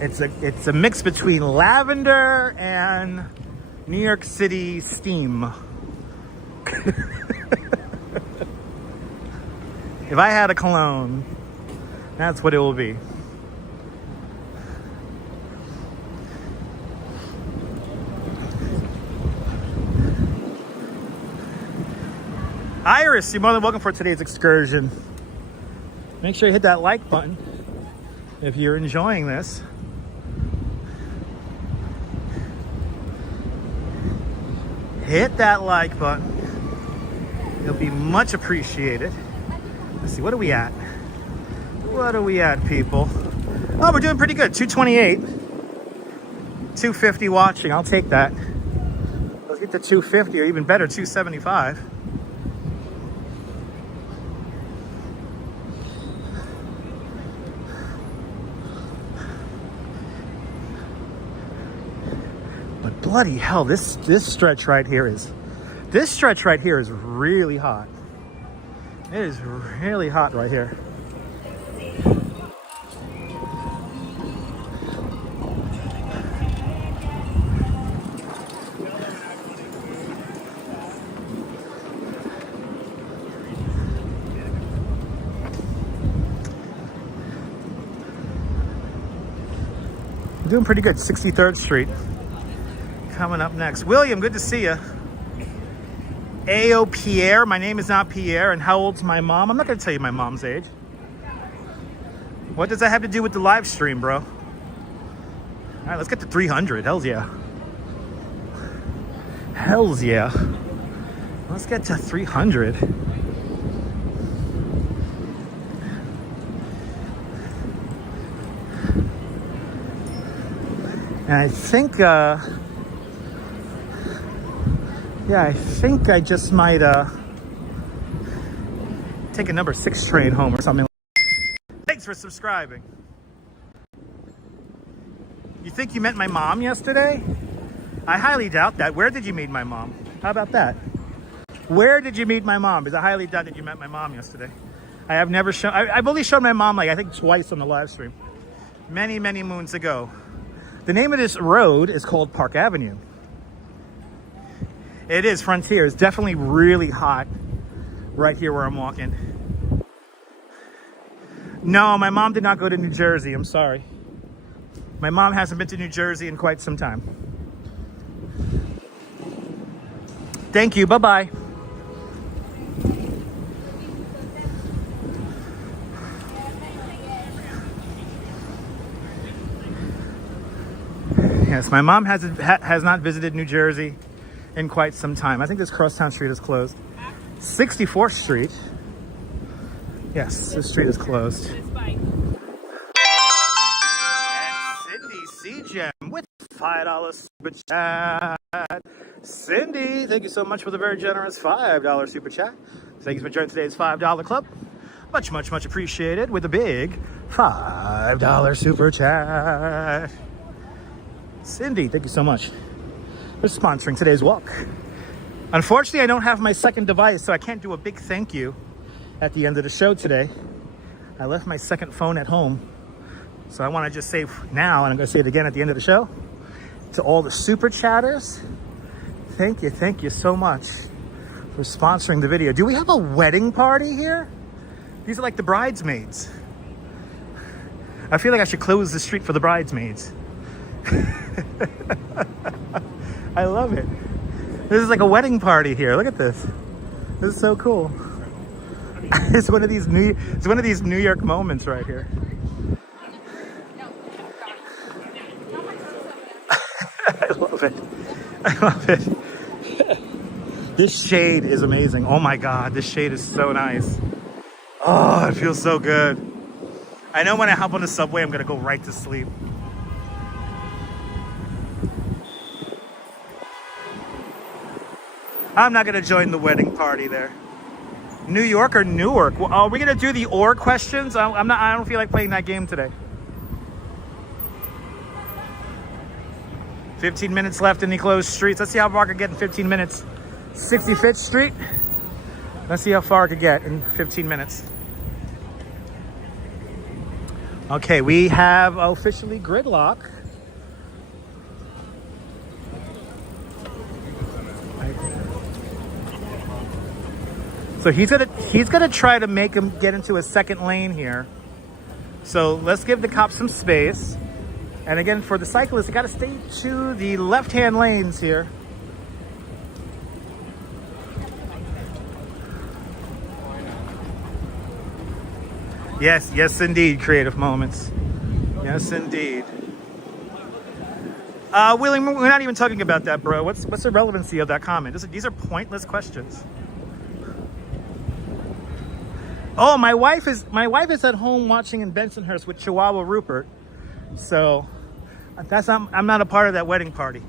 It's a mix between lavender and New York City steam. If I had a cologne, that's what it will be. Iris, you're more than welcome for today's excursion. Make sure you hit that like button if you're enjoying this. Hit that like button. It'll be much appreciated. Let's see, what are we at? What are we at, people? Oh, we're doing pretty good. 228. 250 watching. I'll take that. Let's Get the 250 or even better, 275. But bloody hell, this stretch right here is really hot. It is really hot right here. Doing pretty good. 63rd Street. Coming up next. William, good to see you. Ayo Pierre. My name is not Pierre. And how old's my mom? I'm not going to tell you my mom's age. What does that have to do with the live stream, bro? All right, let's get to 300. Hells yeah. Hells yeah. Let's get to 300. And I think, yeah, I think I just might take a number 6 train home or something. Thanks for subscribing. You think you met my mom yesterday? I highly doubt that. Where did you meet my mom? How about that? Where did you meet my mom? Because I highly doubt that you met my mom yesterday. I have never shown, I've only shown my mom like I think twice on the live stream. Many, many moons ago. The name of this road is called Park Avenue. It is Frontier. It's definitely really hot right here where I'm walking. No, my mom did not go to New Jersey. I'm sorry. My mom hasn't been to New Jersey in quite some time. Thank you. Bye-bye. Yes, my mom has not visited New Jersey in quite some time. I think this Crosstown Street is closed. 64th Street. Yes, this street is closed. And Cindy C-Gem with $5 super chat. Cindy, thank you so much for the very generous $5 super chat. Thank you for joining today's $5 club. Much, much, much appreciated with a big $5 super chat. Cindy, thank you so much for sponsoring today's walk. Unfortunately, I don't have my second device, so I can't do a big thank you at the end of the show today. I left my second phone at home. So I want to just say now, and I'm going to say it again at the end of the show, to all the super chatters, thank you so much for sponsoring the video. Do we have a wedding party here? These are like the bridesmaids. I feel like I should close the street for the bridesmaids. I love it. This is like a wedding party here. Look at this. This is so cool. It's one of these New York moments right here. I love it. I love it. This shade is amazing. Oh my God, this shade is so nice. Oh, it feels so good. I know when I hop on the subway, I'm gonna go right to sleep. I'm not gonna join the wedding party there. New York or Newark? Well, are we gonna do the or questions? I don't feel like playing that game today. 15 minutes left in the closed streets. Let's see how far I can get in 15 minutes. 65th Street. Let's see how far I could get in 15 minutes. Okay, we have officially gridlock. So he's gonna try to make him get into a second lane here. So let's give the cops some space. And again, for the cyclists, you gotta stay to the left-hand lanes here. Yes, yes indeed, creative moments. Yes indeed. William, we're not even talking about that, bro. What's the relevancy of that comment? These are pointless questions. Oh, my wife is at home watching in Bensonhurst with Chihuahua Rupert. So I'm not a part of that wedding party.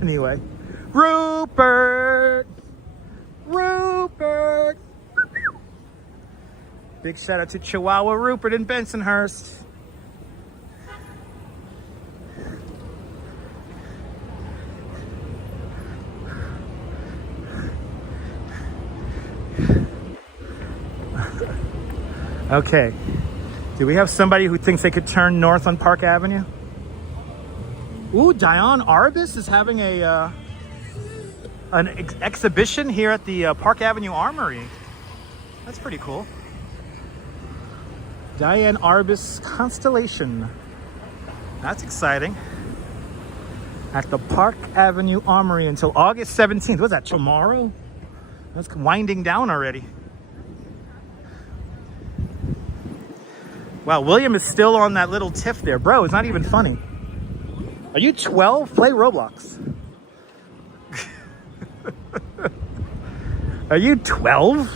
Anyway, Rupert! Rupert! Big shout out to Chihuahua Rupert in Bensonhurst. Okay. Do we have somebody who thinks they could turn north on Park Avenue? Ooh, Dion Arbus is having an exhibition here at the Park Avenue Armory. That's pretty cool. Diane Arbus Constellation. That's exciting. At the Park Avenue Armory until August 17th. What's that, tomorrow? That's winding down already. Wow, William is still on that little tiff there. Bro, it's not even funny. Are you 12? Play Roblox. Are you 12?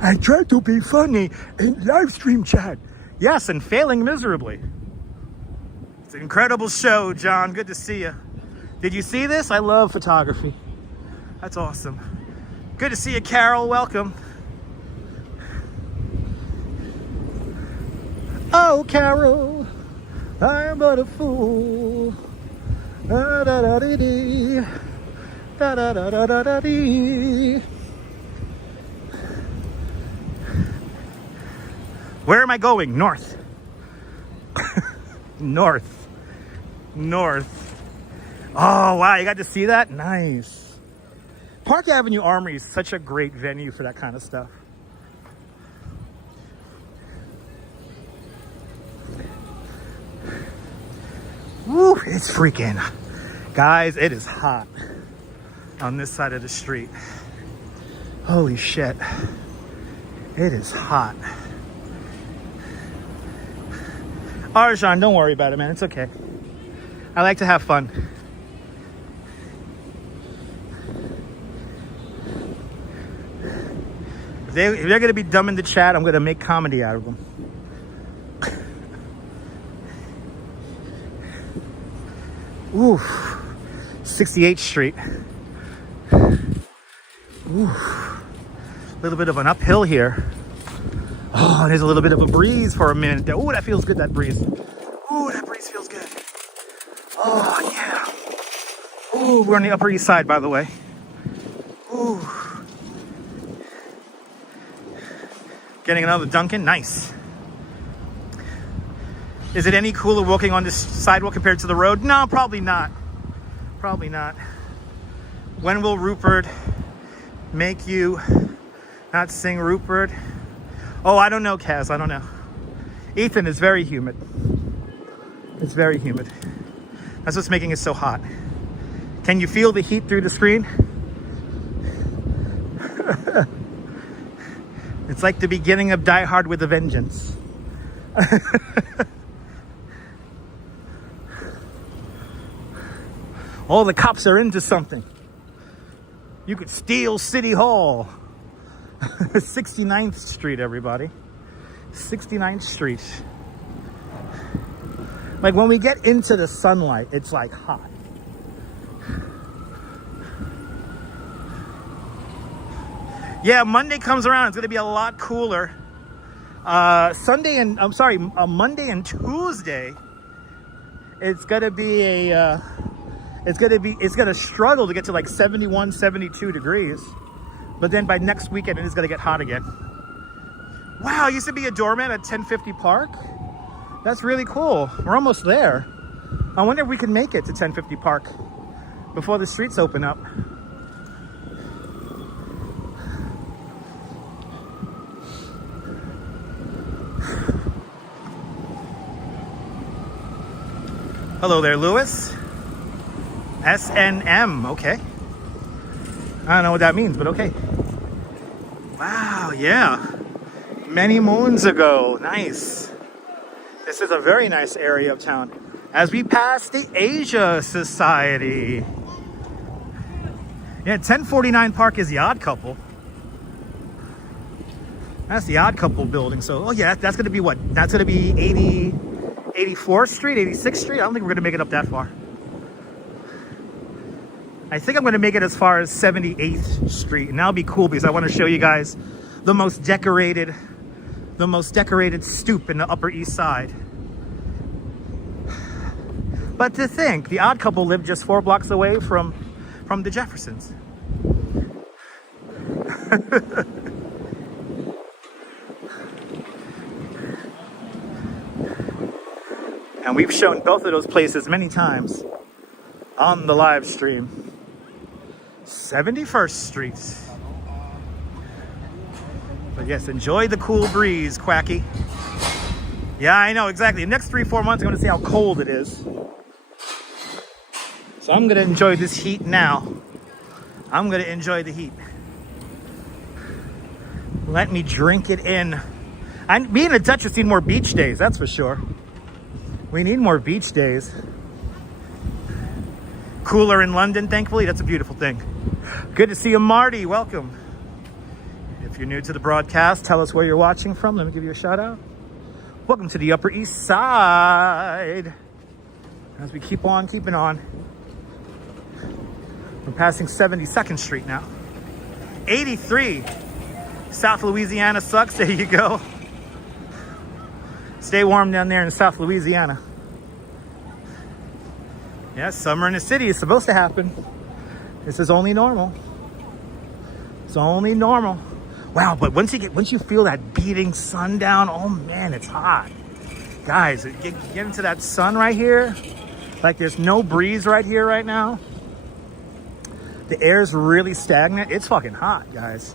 I tried to be funny in live stream chat. Yes, and failing miserably. It's an incredible show, John. Good to see you. Did you see this? I love photography. That's awesome. Good to see you, Carol. Welcome. Oh, Carol, I'm but a fool. Da da da dee dee. Da da da da da da dee. Where am I going? North. North. North. Oh, wow, you got to see that? Nice. Park Avenue Armory is such a great venue for that kind of stuff. Woo, it's freaking. Guys, it is hot on this side of the street. Holy shit. It is hot. Arjan, don't worry about it, man. It's okay. I like to have fun. If they're going to be dumb in the chat, I'm going to make comedy out of them. Ooh, 68th Street. Ooh, a little bit of an uphill here. Oh, there's a little bit of a breeze for a minute there. Ooh, that feels good, that breeze. Ooh, that breeze feels good. Oh, yeah. Ooh, we're on the Upper East Side, by the way. Ooh. Getting another Dunkin', nice. Is it any cooler walking on this sidewalk compared to the road? No, probably not. Probably not. When will Rupert make you not sing Rupert? Oh, I don't know, Kaz. I don't know. Ethan, is very humid. It's very humid. That's what's making it so hot. Can you feel the heat through the screen? It's like the beginning of Die Hard with a Vengeance. All the cops are into something. You could steal City Hall. 69th Street, everybody. 69th Street. Like when we get into the sunlight, it's like hot. Yeah, Monday comes around. It's going to be a lot cooler. Monday and Tuesday, it's going to be it's going to struggle to get to like 71, 72 degrees. But then by next weekend, it is going to get hot again. Wow, I used to be a doorman at 1050 Park. That's really cool. We're almost there. I wonder if we can make it to 1050 Park before the streets open up. Hello there, Lewis. SNM, okay. I don't know what that means, but okay. Wow, yeah. Many moons ago, nice. This is a very nice area of town. As we pass the Asia Society. Yeah, 1049 Park is the Odd Couple. That's the Odd Couple building. So, oh yeah, that's gonna be what? That's gonna be 84th Street, 86th Street? I don't think we're gonna make it up that far. I think I'm going to make it as far as 78th Street, and that'll be cool because I want to show you guys the most decorated stoop in the Upper East Side. But to think, the Odd Couple lived just 4 blocks away from the Jeffersons. And we've shown both of those places many times on the live stream. 71st Street. But yes, enjoy the cool breeze, Quacky. Yeah, I know, exactly. The next 3-4 months, I'm going to see how cold it is. So I'm going to enjoy this heat now. I'm going to enjoy the heat. Let me drink it in. Me and the Duchess need more beach days, that's for sure. We need more beach days. Cooler in London, thankfully. That's a beautiful thing. Good to see you, Marty. Welcome. If you're new to the broadcast, tell us where you're watching from. Let me give you a shout out. Welcome to the Upper East Side. As we keep on keeping on. We're passing 72nd Street now. 83. South Louisiana sucks. There you go. Stay warm down there in South Louisiana. Yes, summer in the city is supposed to happen. This is only normal. It's only normal. Wow, but once you feel that beating sun down, oh man, it's hot. Guys, get into that sun right here. Like there's no breeze right here right now. The air's really stagnant. It's fucking hot, guys.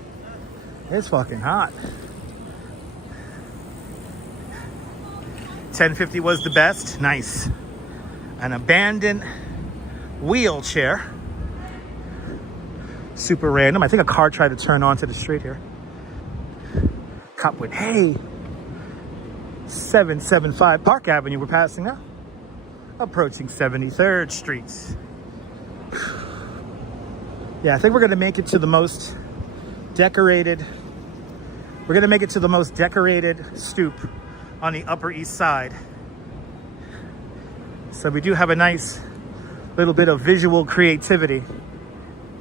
It's fucking hot. 1050 was the best. Nice. An abandoned wheelchair. Super random. I think a car tried to turn onto the street here. Cop went, hey. 775 Park Avenue we're passing now. Approaching 73rd Street. Yeah, I think we're going to make it to the most decorated. We're going to make it to the most decorated stoop on the Upper East Side. So we do have a nice little bit of visual creativity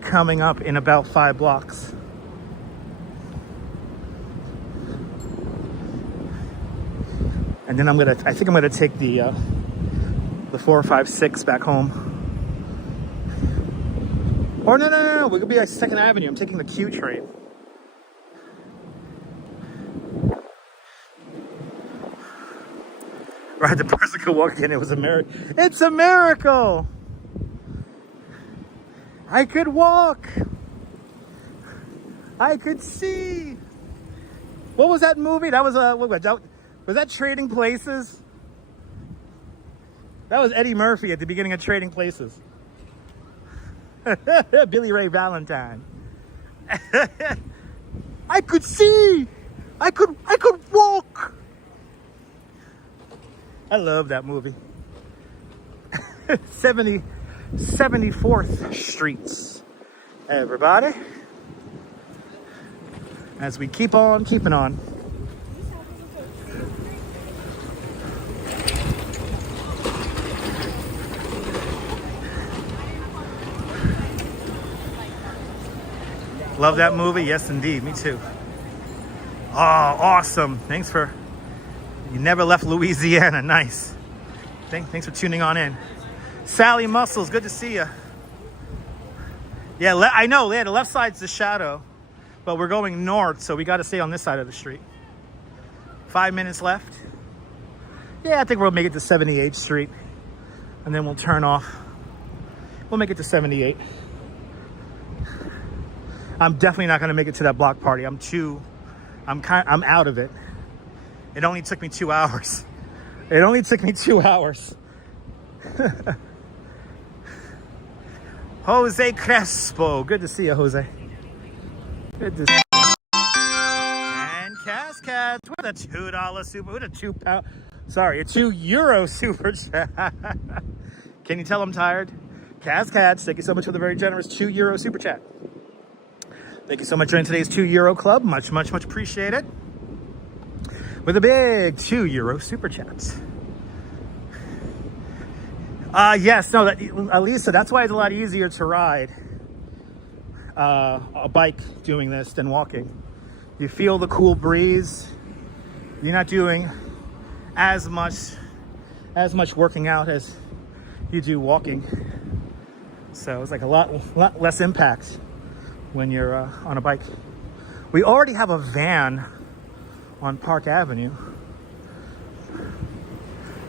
coming up in about 5 blocks. And then I think I'm gonna take the 456 back home. Or no, we're gonna be at 2nd Avenue. I'm taking the Q train. Right, the person could walk in, it was a miracle. It's a miracle! I could walk! I could see! What was that movie? That was was that Trading Places? That was Eddie Murphy at the beginning of Trading Places. Billy Ray Valentine. I could see! I could walk! I love that movie. 74th Streets. Everybody. As we keep on keeping on. Love that movie. Yes, indeed. Me too. Oh, awesome. Thanks for... You never left Louisiana. Nice. Thanks for tuning on in. Sally Muscles, good to see you. Yeah, I know. Yeah, the left side's the shadow, but we're going north, so we got to stay on this side of the street. 5 minutes left. Yeah, I think we'll make it to 78th Street, and then we'll turn off. We'll make it to 78. I'm definitely not going to make it to that block party. I'm out of it. It only took me 2 hours. It only took me 2 hours. Jose Crespo. Good to see you, Jose. Good to see you. And Cascade with a $2 super, with a €2 super chat. Can you tell I'm tired? Cascade, thank you so much for the very generous €2 super chat. Thank you so much for joining today's €2 club. Much, much, much appreciated. With a big €2 super chat. Yes, no, Lisa, that's why it's a lot easier to ride a bike doing this than walking. You feel the cool breeze. You're not doing as much working out as you do walking. So it's like a lot less impact when you're on a bike. We already have a van on Park Avenue,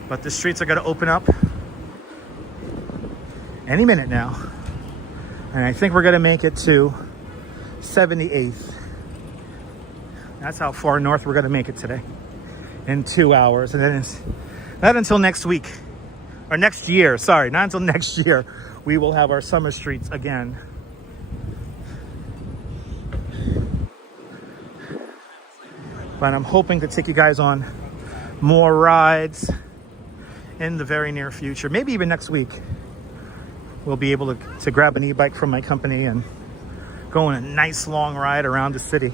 but the streets are going to open up any minute now. And I think we're going to make it to 78th. That's how far north we're going to make it today, in 2 hours. And then it's not until next week, or next year, sorry, not until next year, we will have our summer streets again. But I'm hoping to take you guys on more rides in the very near future. Maybe even next week. We'll be able to grab an e-bike from my company and go on a nice long ride around the city.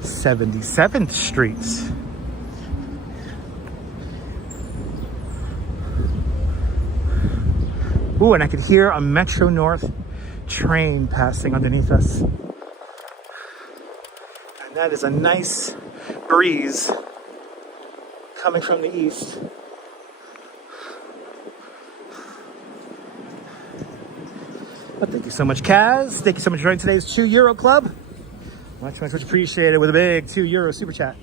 '77th Streets. Ooh, and I could hear a Metro North train passing underneath us. And that is a nice breeze coming from the east. Well, thank you so much, Kaz. Thank you so much for joining today's €2 Club. Much appreciated with a big €2 super chat.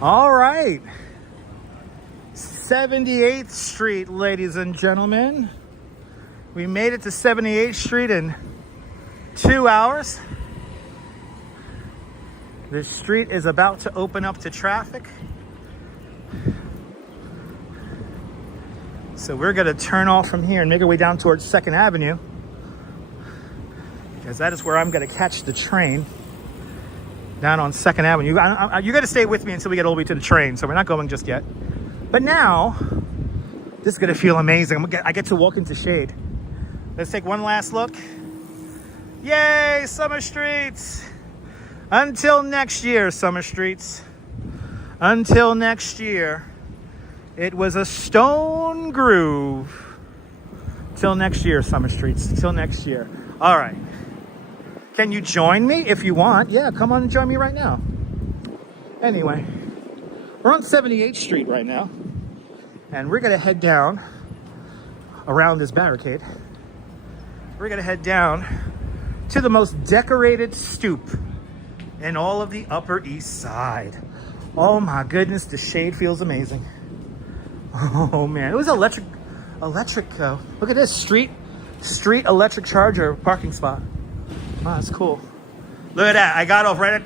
All right. 78th Street, ladies and gentlemen. We made it to 78th Street in 2 hours. This street is about to open up to traffic. So we're going to turn off from here and make our way down towards 2nd Avenue, because that is where I'm going to catch the train down on 2nd Avenue. You got to stay with me until we get all the way to the train, so we're not going just yet. But now, this is going to feel amazing. I get to walk into shade. Let's take one last look. Yay, Summer Streets! Until next year, Summer Streets. Until next year. It was a stone groove. Till next year, Summer Streets. Till next year. All right. Can you join me if you want? Yeah, come on and join me right now. Anyway, we're on 78th Street right now. And we're going to head down around this barricade. We're going to head down to the most decorated stoop in all of the Upper East Side. Oh my goodness, the shade feels amazing. Oh man, it was electric. Look at this street electric charger parking spot. Wow, that's cool. Look at that. I got off right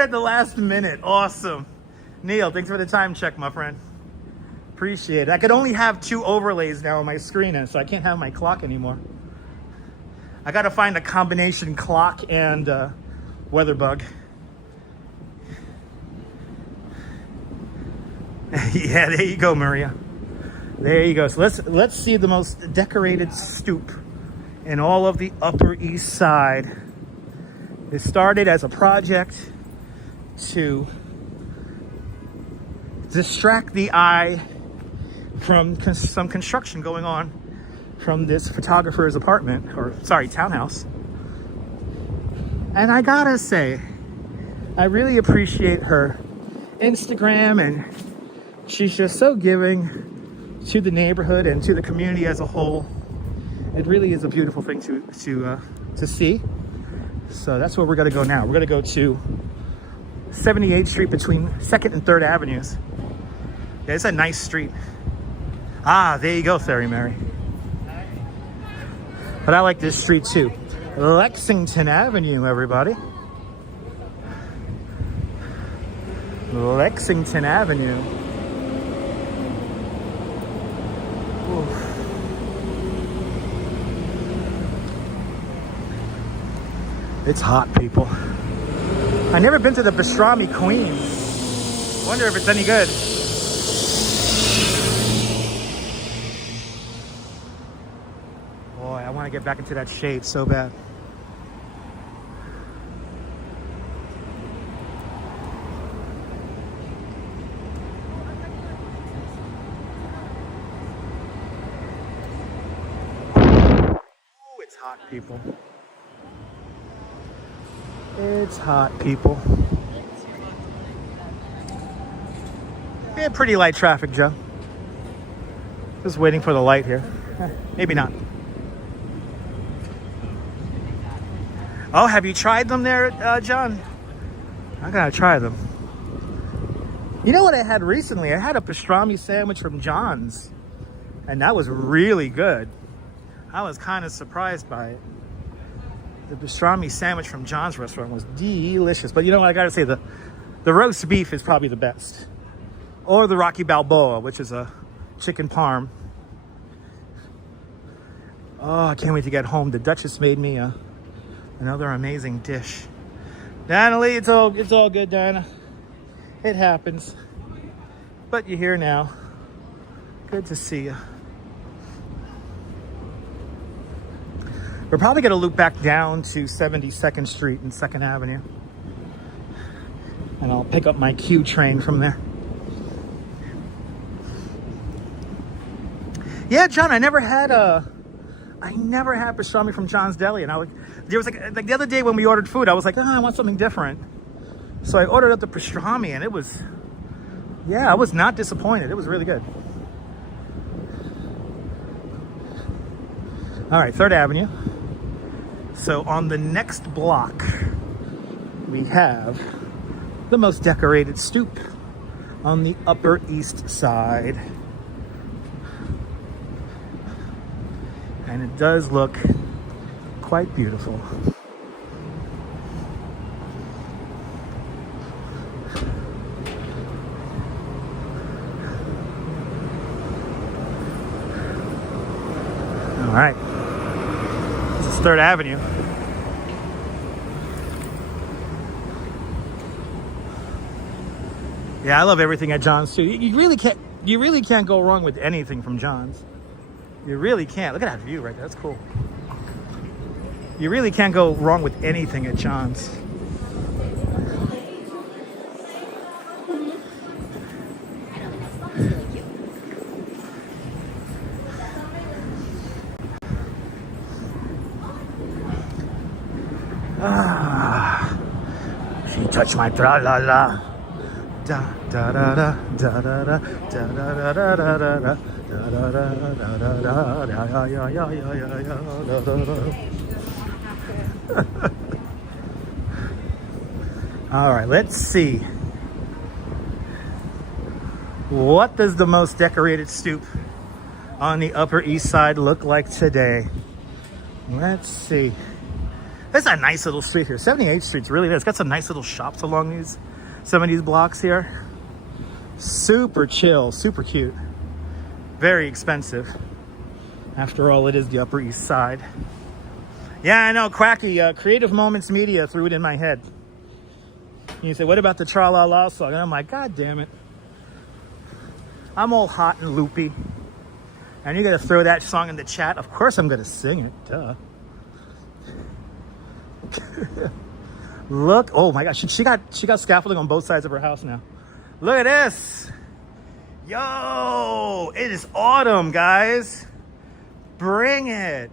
at the last minute. Awesome. Neil, thanks for the time check, my friend. Appreciate it. I could only have 2 overlays now on my screen, so I can't have my clock anymore. I got to find a combination clock and weather bug. Yeah, there you go, Maria. There you go. So let's see the most decorated stoop in all of the Upper East Side. It started as a project to distract the eye from some construction going on from this photographer's apartment, or sorry, townhouse. And I gotta say, I really appreciate her Instagram, and she's just so giving to the neighborhood and to the community as a whole. It really is a beautiful thing to see. So that's where we're gonna go now. We're gonna go to 78th Street between 2nd and 3rd Avenues. Yeah, it's a nice street. Ah, there you go, Fairy Mary. But I like this street too. Lexington Avenue, everybody. Lexington Avenue. Oof. It's hot, people. I've never been to the Pastrami Queen. Wonder if it's any good. Boy, I want to get back into that shade so bad. Oh, it's hot, people. It's hot, people. Yeah, pretty light traffic, Joe. Just waiting for the light here. Maybe not. Oh, have you tried them there, John? I gotta try them. You know what I had recently? I had a pastrami sandwich from John's, and that was really good. I was kind of surprised by it. The pastrami sandwich from John's restaurant was delicious. But you know what? I gotta say, the roast beef is probably the best. Or the Rocky Balboa, which is a chicken parm. Oh, I can't wait to get home. The Duchess made me another amazing dish. Diana Lee, it's all good, Diana. It happens. But you're here now. Good to see you. We're probably going to loop back down to 72nd Street and 2nd Avenue. And I'll pick up my Q train from there. Yeah, John, I never had pastrami from John's Deli, and there was like the other day when we ordered food, I was like, I want something different. So I ordered up the pastrami, and it was, yeah, I was not disappointed. It was really good. All right, 3rd Avenue. So on the next block, we have the most decorated stoop on the Upper East Side. And it does look quite beautiful. All right, this is 3rd Avenue. Yeah, I love everything at John's too. You really can't go wrong with anything from John's. You really can't. Look at that view right there. That's cool. You really can't go wrong with anything at John's. She touched my tra-la-la. Da da da da da da da da da da da da da. All right, let's see. What does the most decorated stoop on the Upper East Side look like today? Let's see. That's a nice little street here. 78th Street's really nice. It's got some nice little shops along some of these blocks here. Super chill, super cute. Very expensive. After all, it is the Upper East Side. Yeah, I know, Quacky. Creative Moments Media threw it in my head. You say, what about the Tra-La-La song? And I'm like, God damn it. I'm all hot and loopy. And you're going to throw that song in the chat? Of course I'm going to sing it. Duh. Look. Oh, my gosh. She got scaffolding on both sides of her house now. Look at this. Yo, it is autumn, guys. Bring it.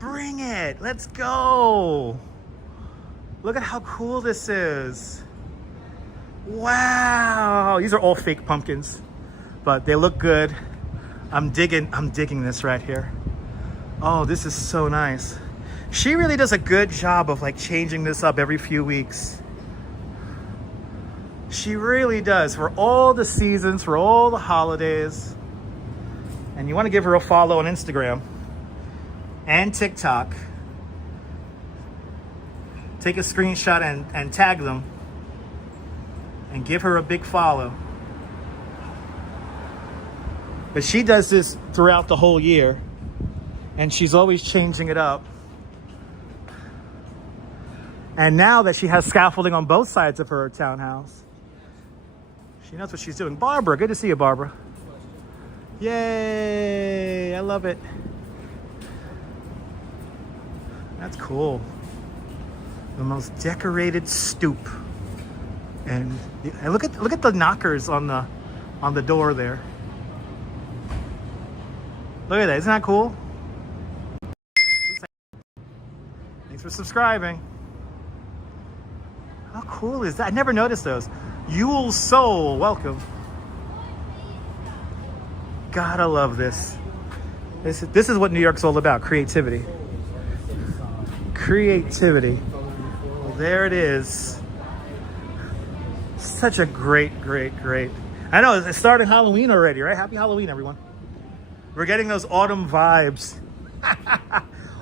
Bring it. Let's go. Look at how cool this is. Wow. These are all fake pumpkins, but they look good. I'm digging this right here. Oh, this is so nice. She really does a good job of like changing this up every few weeks. She really does, for all the seasons, for all the holidays. And you want to give her a follow on Instagram and TikTok. Take a screenshot and tag them and give her a big follow. But she does this throughout the whole year, and she's always changing it up. And now that she has scaffolding on both sides of her townhouse, she knows what she's doing. Barbara, good to see you, Barbara. Yay, I love it. That's cool. The most decorated stoop. And look at the knockers on the door there. Look at that, isn't that cool? Thanks for subscribing. How cool is that? I never noticed those. Yule Soul, welcome. Gotta love this. This is what New York's all about, creativity. Creativity. Well, there it is. Such a great. I know, it's starting Halloween already, right? Happy Halloween, everyone. We're getting those autumn vibes.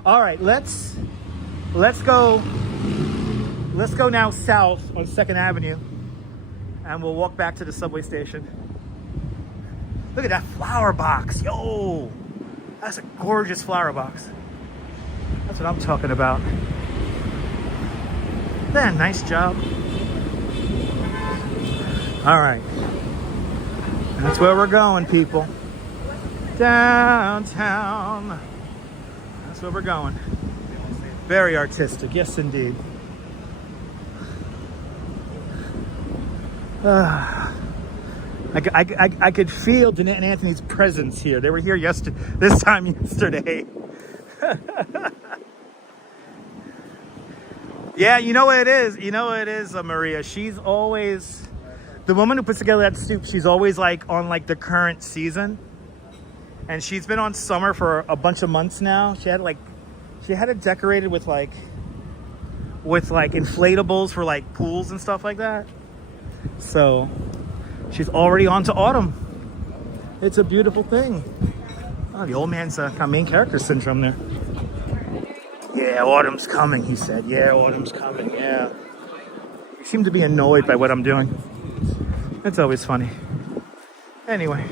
All right, let's go now south on 2nd Avenue, and we'll walk back to the subway station. Look at that flower box. Yo, that's a gorgeous flower box. That's what I'm talking about. Man, nice job. All right. That's where we're going, people. Downtown. That's where we're going. Very artistic. Yes, indeed. I could feel Danette and Anthony's presence here. They were here this time yesterday. Yeah, you know what it is. You know what it is, Maria. She's always the woman who puts together that soup. She's always like on like the current season, and she's been on summer for a bunch of months now. She had it decorated with like inflatables for like pools and stuff like that. So she's already on to autumn. It's a beautiful thing. Oh, the old man's got main character syndrome there. Yeah, autumn's coming, he said. Yeah, autumn's coming, yeah. You seem to be annoyed by what I'm doing. It's always funny. Anyway,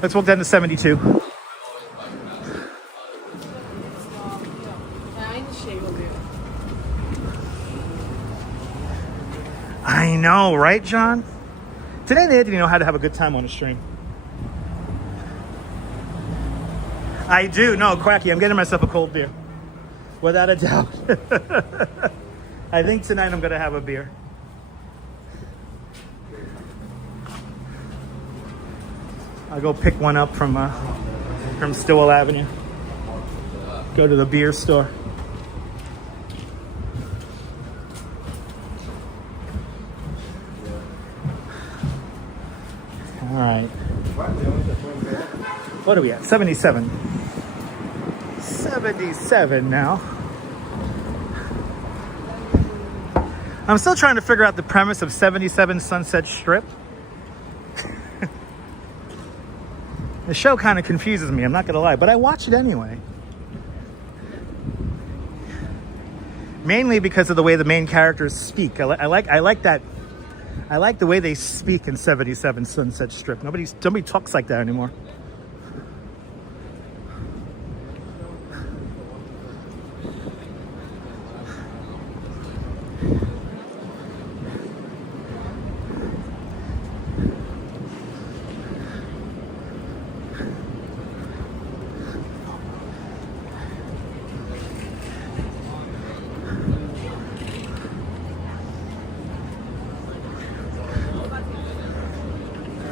let's walk down to 72. I know, right, John? Today and Anthony know how to have a good time on a stream. I do. No, Quacky, I'm getting myself a cold beer. Without a doubt. I think tonight I'm going to have a beer. I'll go pick one up from Stowell Avenue. Go to the beer store. All right. What are we at? 77. 77 now. I'm still trying to figure out the premise of 77 Sunset Strip. The show kind of confuses me, I'm not gonna lie, but I watch it anyway. Mainly because of the way the main characters speak. I like that. I like the way they speak in 77 Sunset Strip. Nobody talks like that anymore.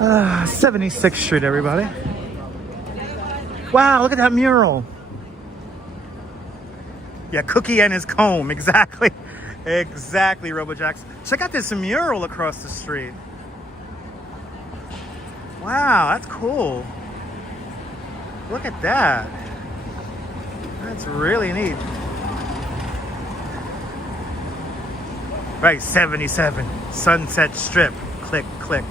Ah, 76th Street, everybody. Wow, look at that mural. Yeah, Cookie and his comb, exactly. Exactly, RoboJax. Check out this mural across the street. Wow, that's cool. Look at that. That's really neat. Right, 77, Sunset Strip. Click, click.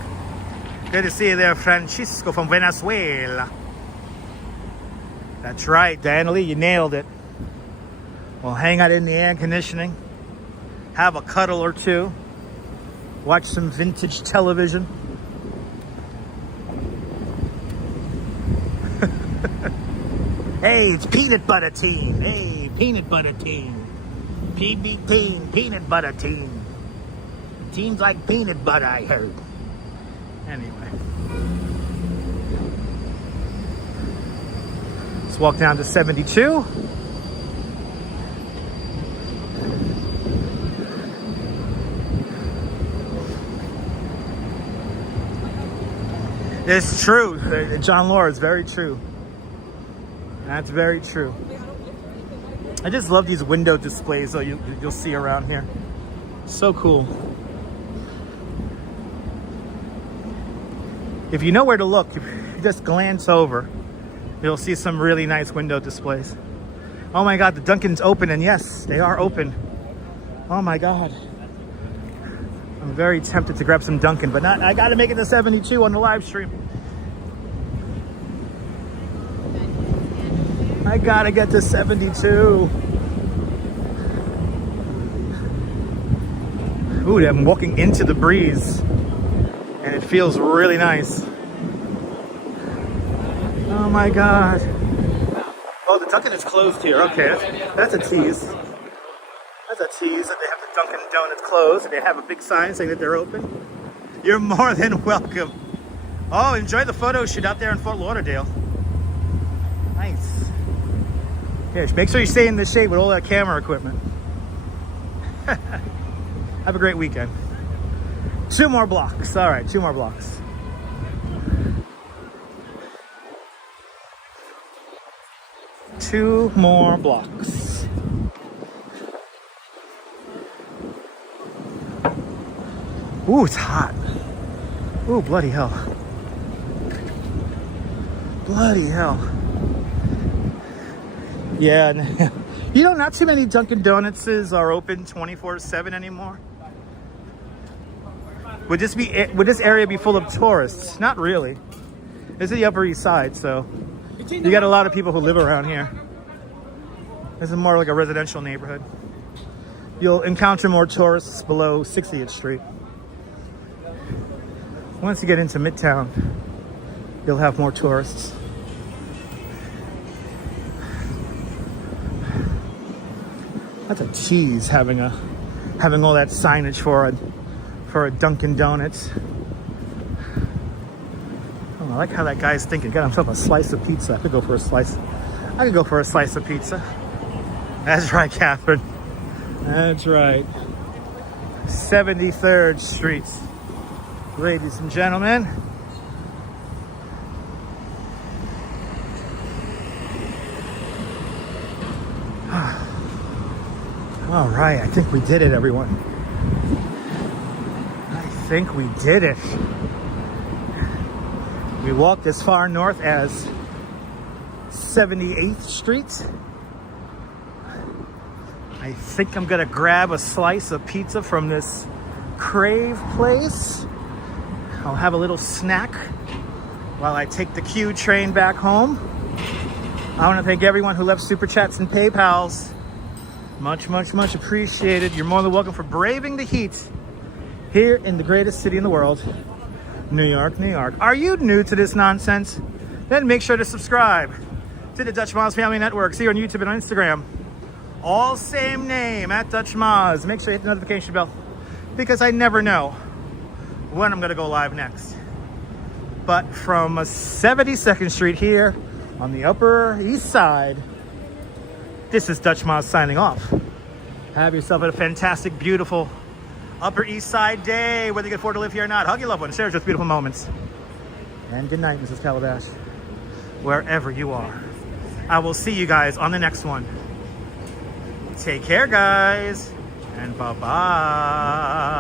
Good to see you there, Francisco from Venezuela. That's right, Diana Lee, you nailed it. Well, hang out in the air conditioning. Have a cuddle or two. Watch some vintage television. Hey, it's peanut butter team. Hey, peanut butter team. PB teen, peanut butter teen. Teens like peanut butter, I heard. Anyway. Let's walk down to 72. It's true. John Laura, it's very true. That's very true. I just love these window displays that you'll see around here. So cool. If you know where to look, if you just glance over, you'll see some really nice window displays. Oh my God, the Dunkin's open, and yes, they are open. Oh my God. I'm very tempted to grab some Dunkin', but not. I gotta make it to 72 on the live stream. I gotta get to 72. Ooh, I'm walking into the breeze, and it feels really nice. Oh my God. Oh, the Dunkin' is closed here. Okay, that's a tease. That's a tease that they have the Dunkin' Donuts closed and they have a big sign saying that they're open. You're more than welcome. Oh, enjoy the photo shoot out there in Fort Lauderdale. Nice. Here, make sure you stay in the shade with all that camera equipment. Have a great weekend. 2 more blocks. All right, 2 more blocks. Two more blocks. Ooh, it's hot. Ooh, bloody hell. Bloody hell. Yeah, you know, not too many Dunkin' Donuts are open 24/7 anymore. Would this area be full of tourists? Not really. This is the Upper East Side, so you got a lot of people who live around here. This is more like a residential neighborhood. You'll encounter more tourists below 60th Street. Once you get into Midtown, you'll have more tourists. That's a tease having all that signage for a Dunkin' Donuts. Oh, I like how that guy's thinking. Got himself a slice of pizza. I could go for a slice. I could go for a slice of pizza. That's right, Catherine. That's right. 73rd Street. Ladies and gentlemen. All right, I think we did it, everyone. I think we did it. We walked as far north as 78th Street. I think I'm gonna grab a slice of pizza from this Crave place. I'll have a little snack while I take the Q train back home. I want to thank everyone who left Super Chats and PayPals. Much, much, much appreciated. You're more than welcome for braving the heat here in the greatest city in the world, New York, New York. Are you new to this nonsense? Then make sure to subscribe to the Dutch Moz Family Network. See you on YouTube and on Instagram. All same name, at Dutch Moz. Make sure you hit the notification bell because I never know when I'm going to go live next. But from 72nd Street here on the Upper East Side, this is Dutch Moz signing off. Have yourself a fantastic, beautiful Upper East Side day, whether you can afford to live here or not. Hug your loved ones, share just beautiful moments. And good night, Mrs. Calabash, wherever you are. I will see you guys on the next one. Take care, guys, and bye-bye.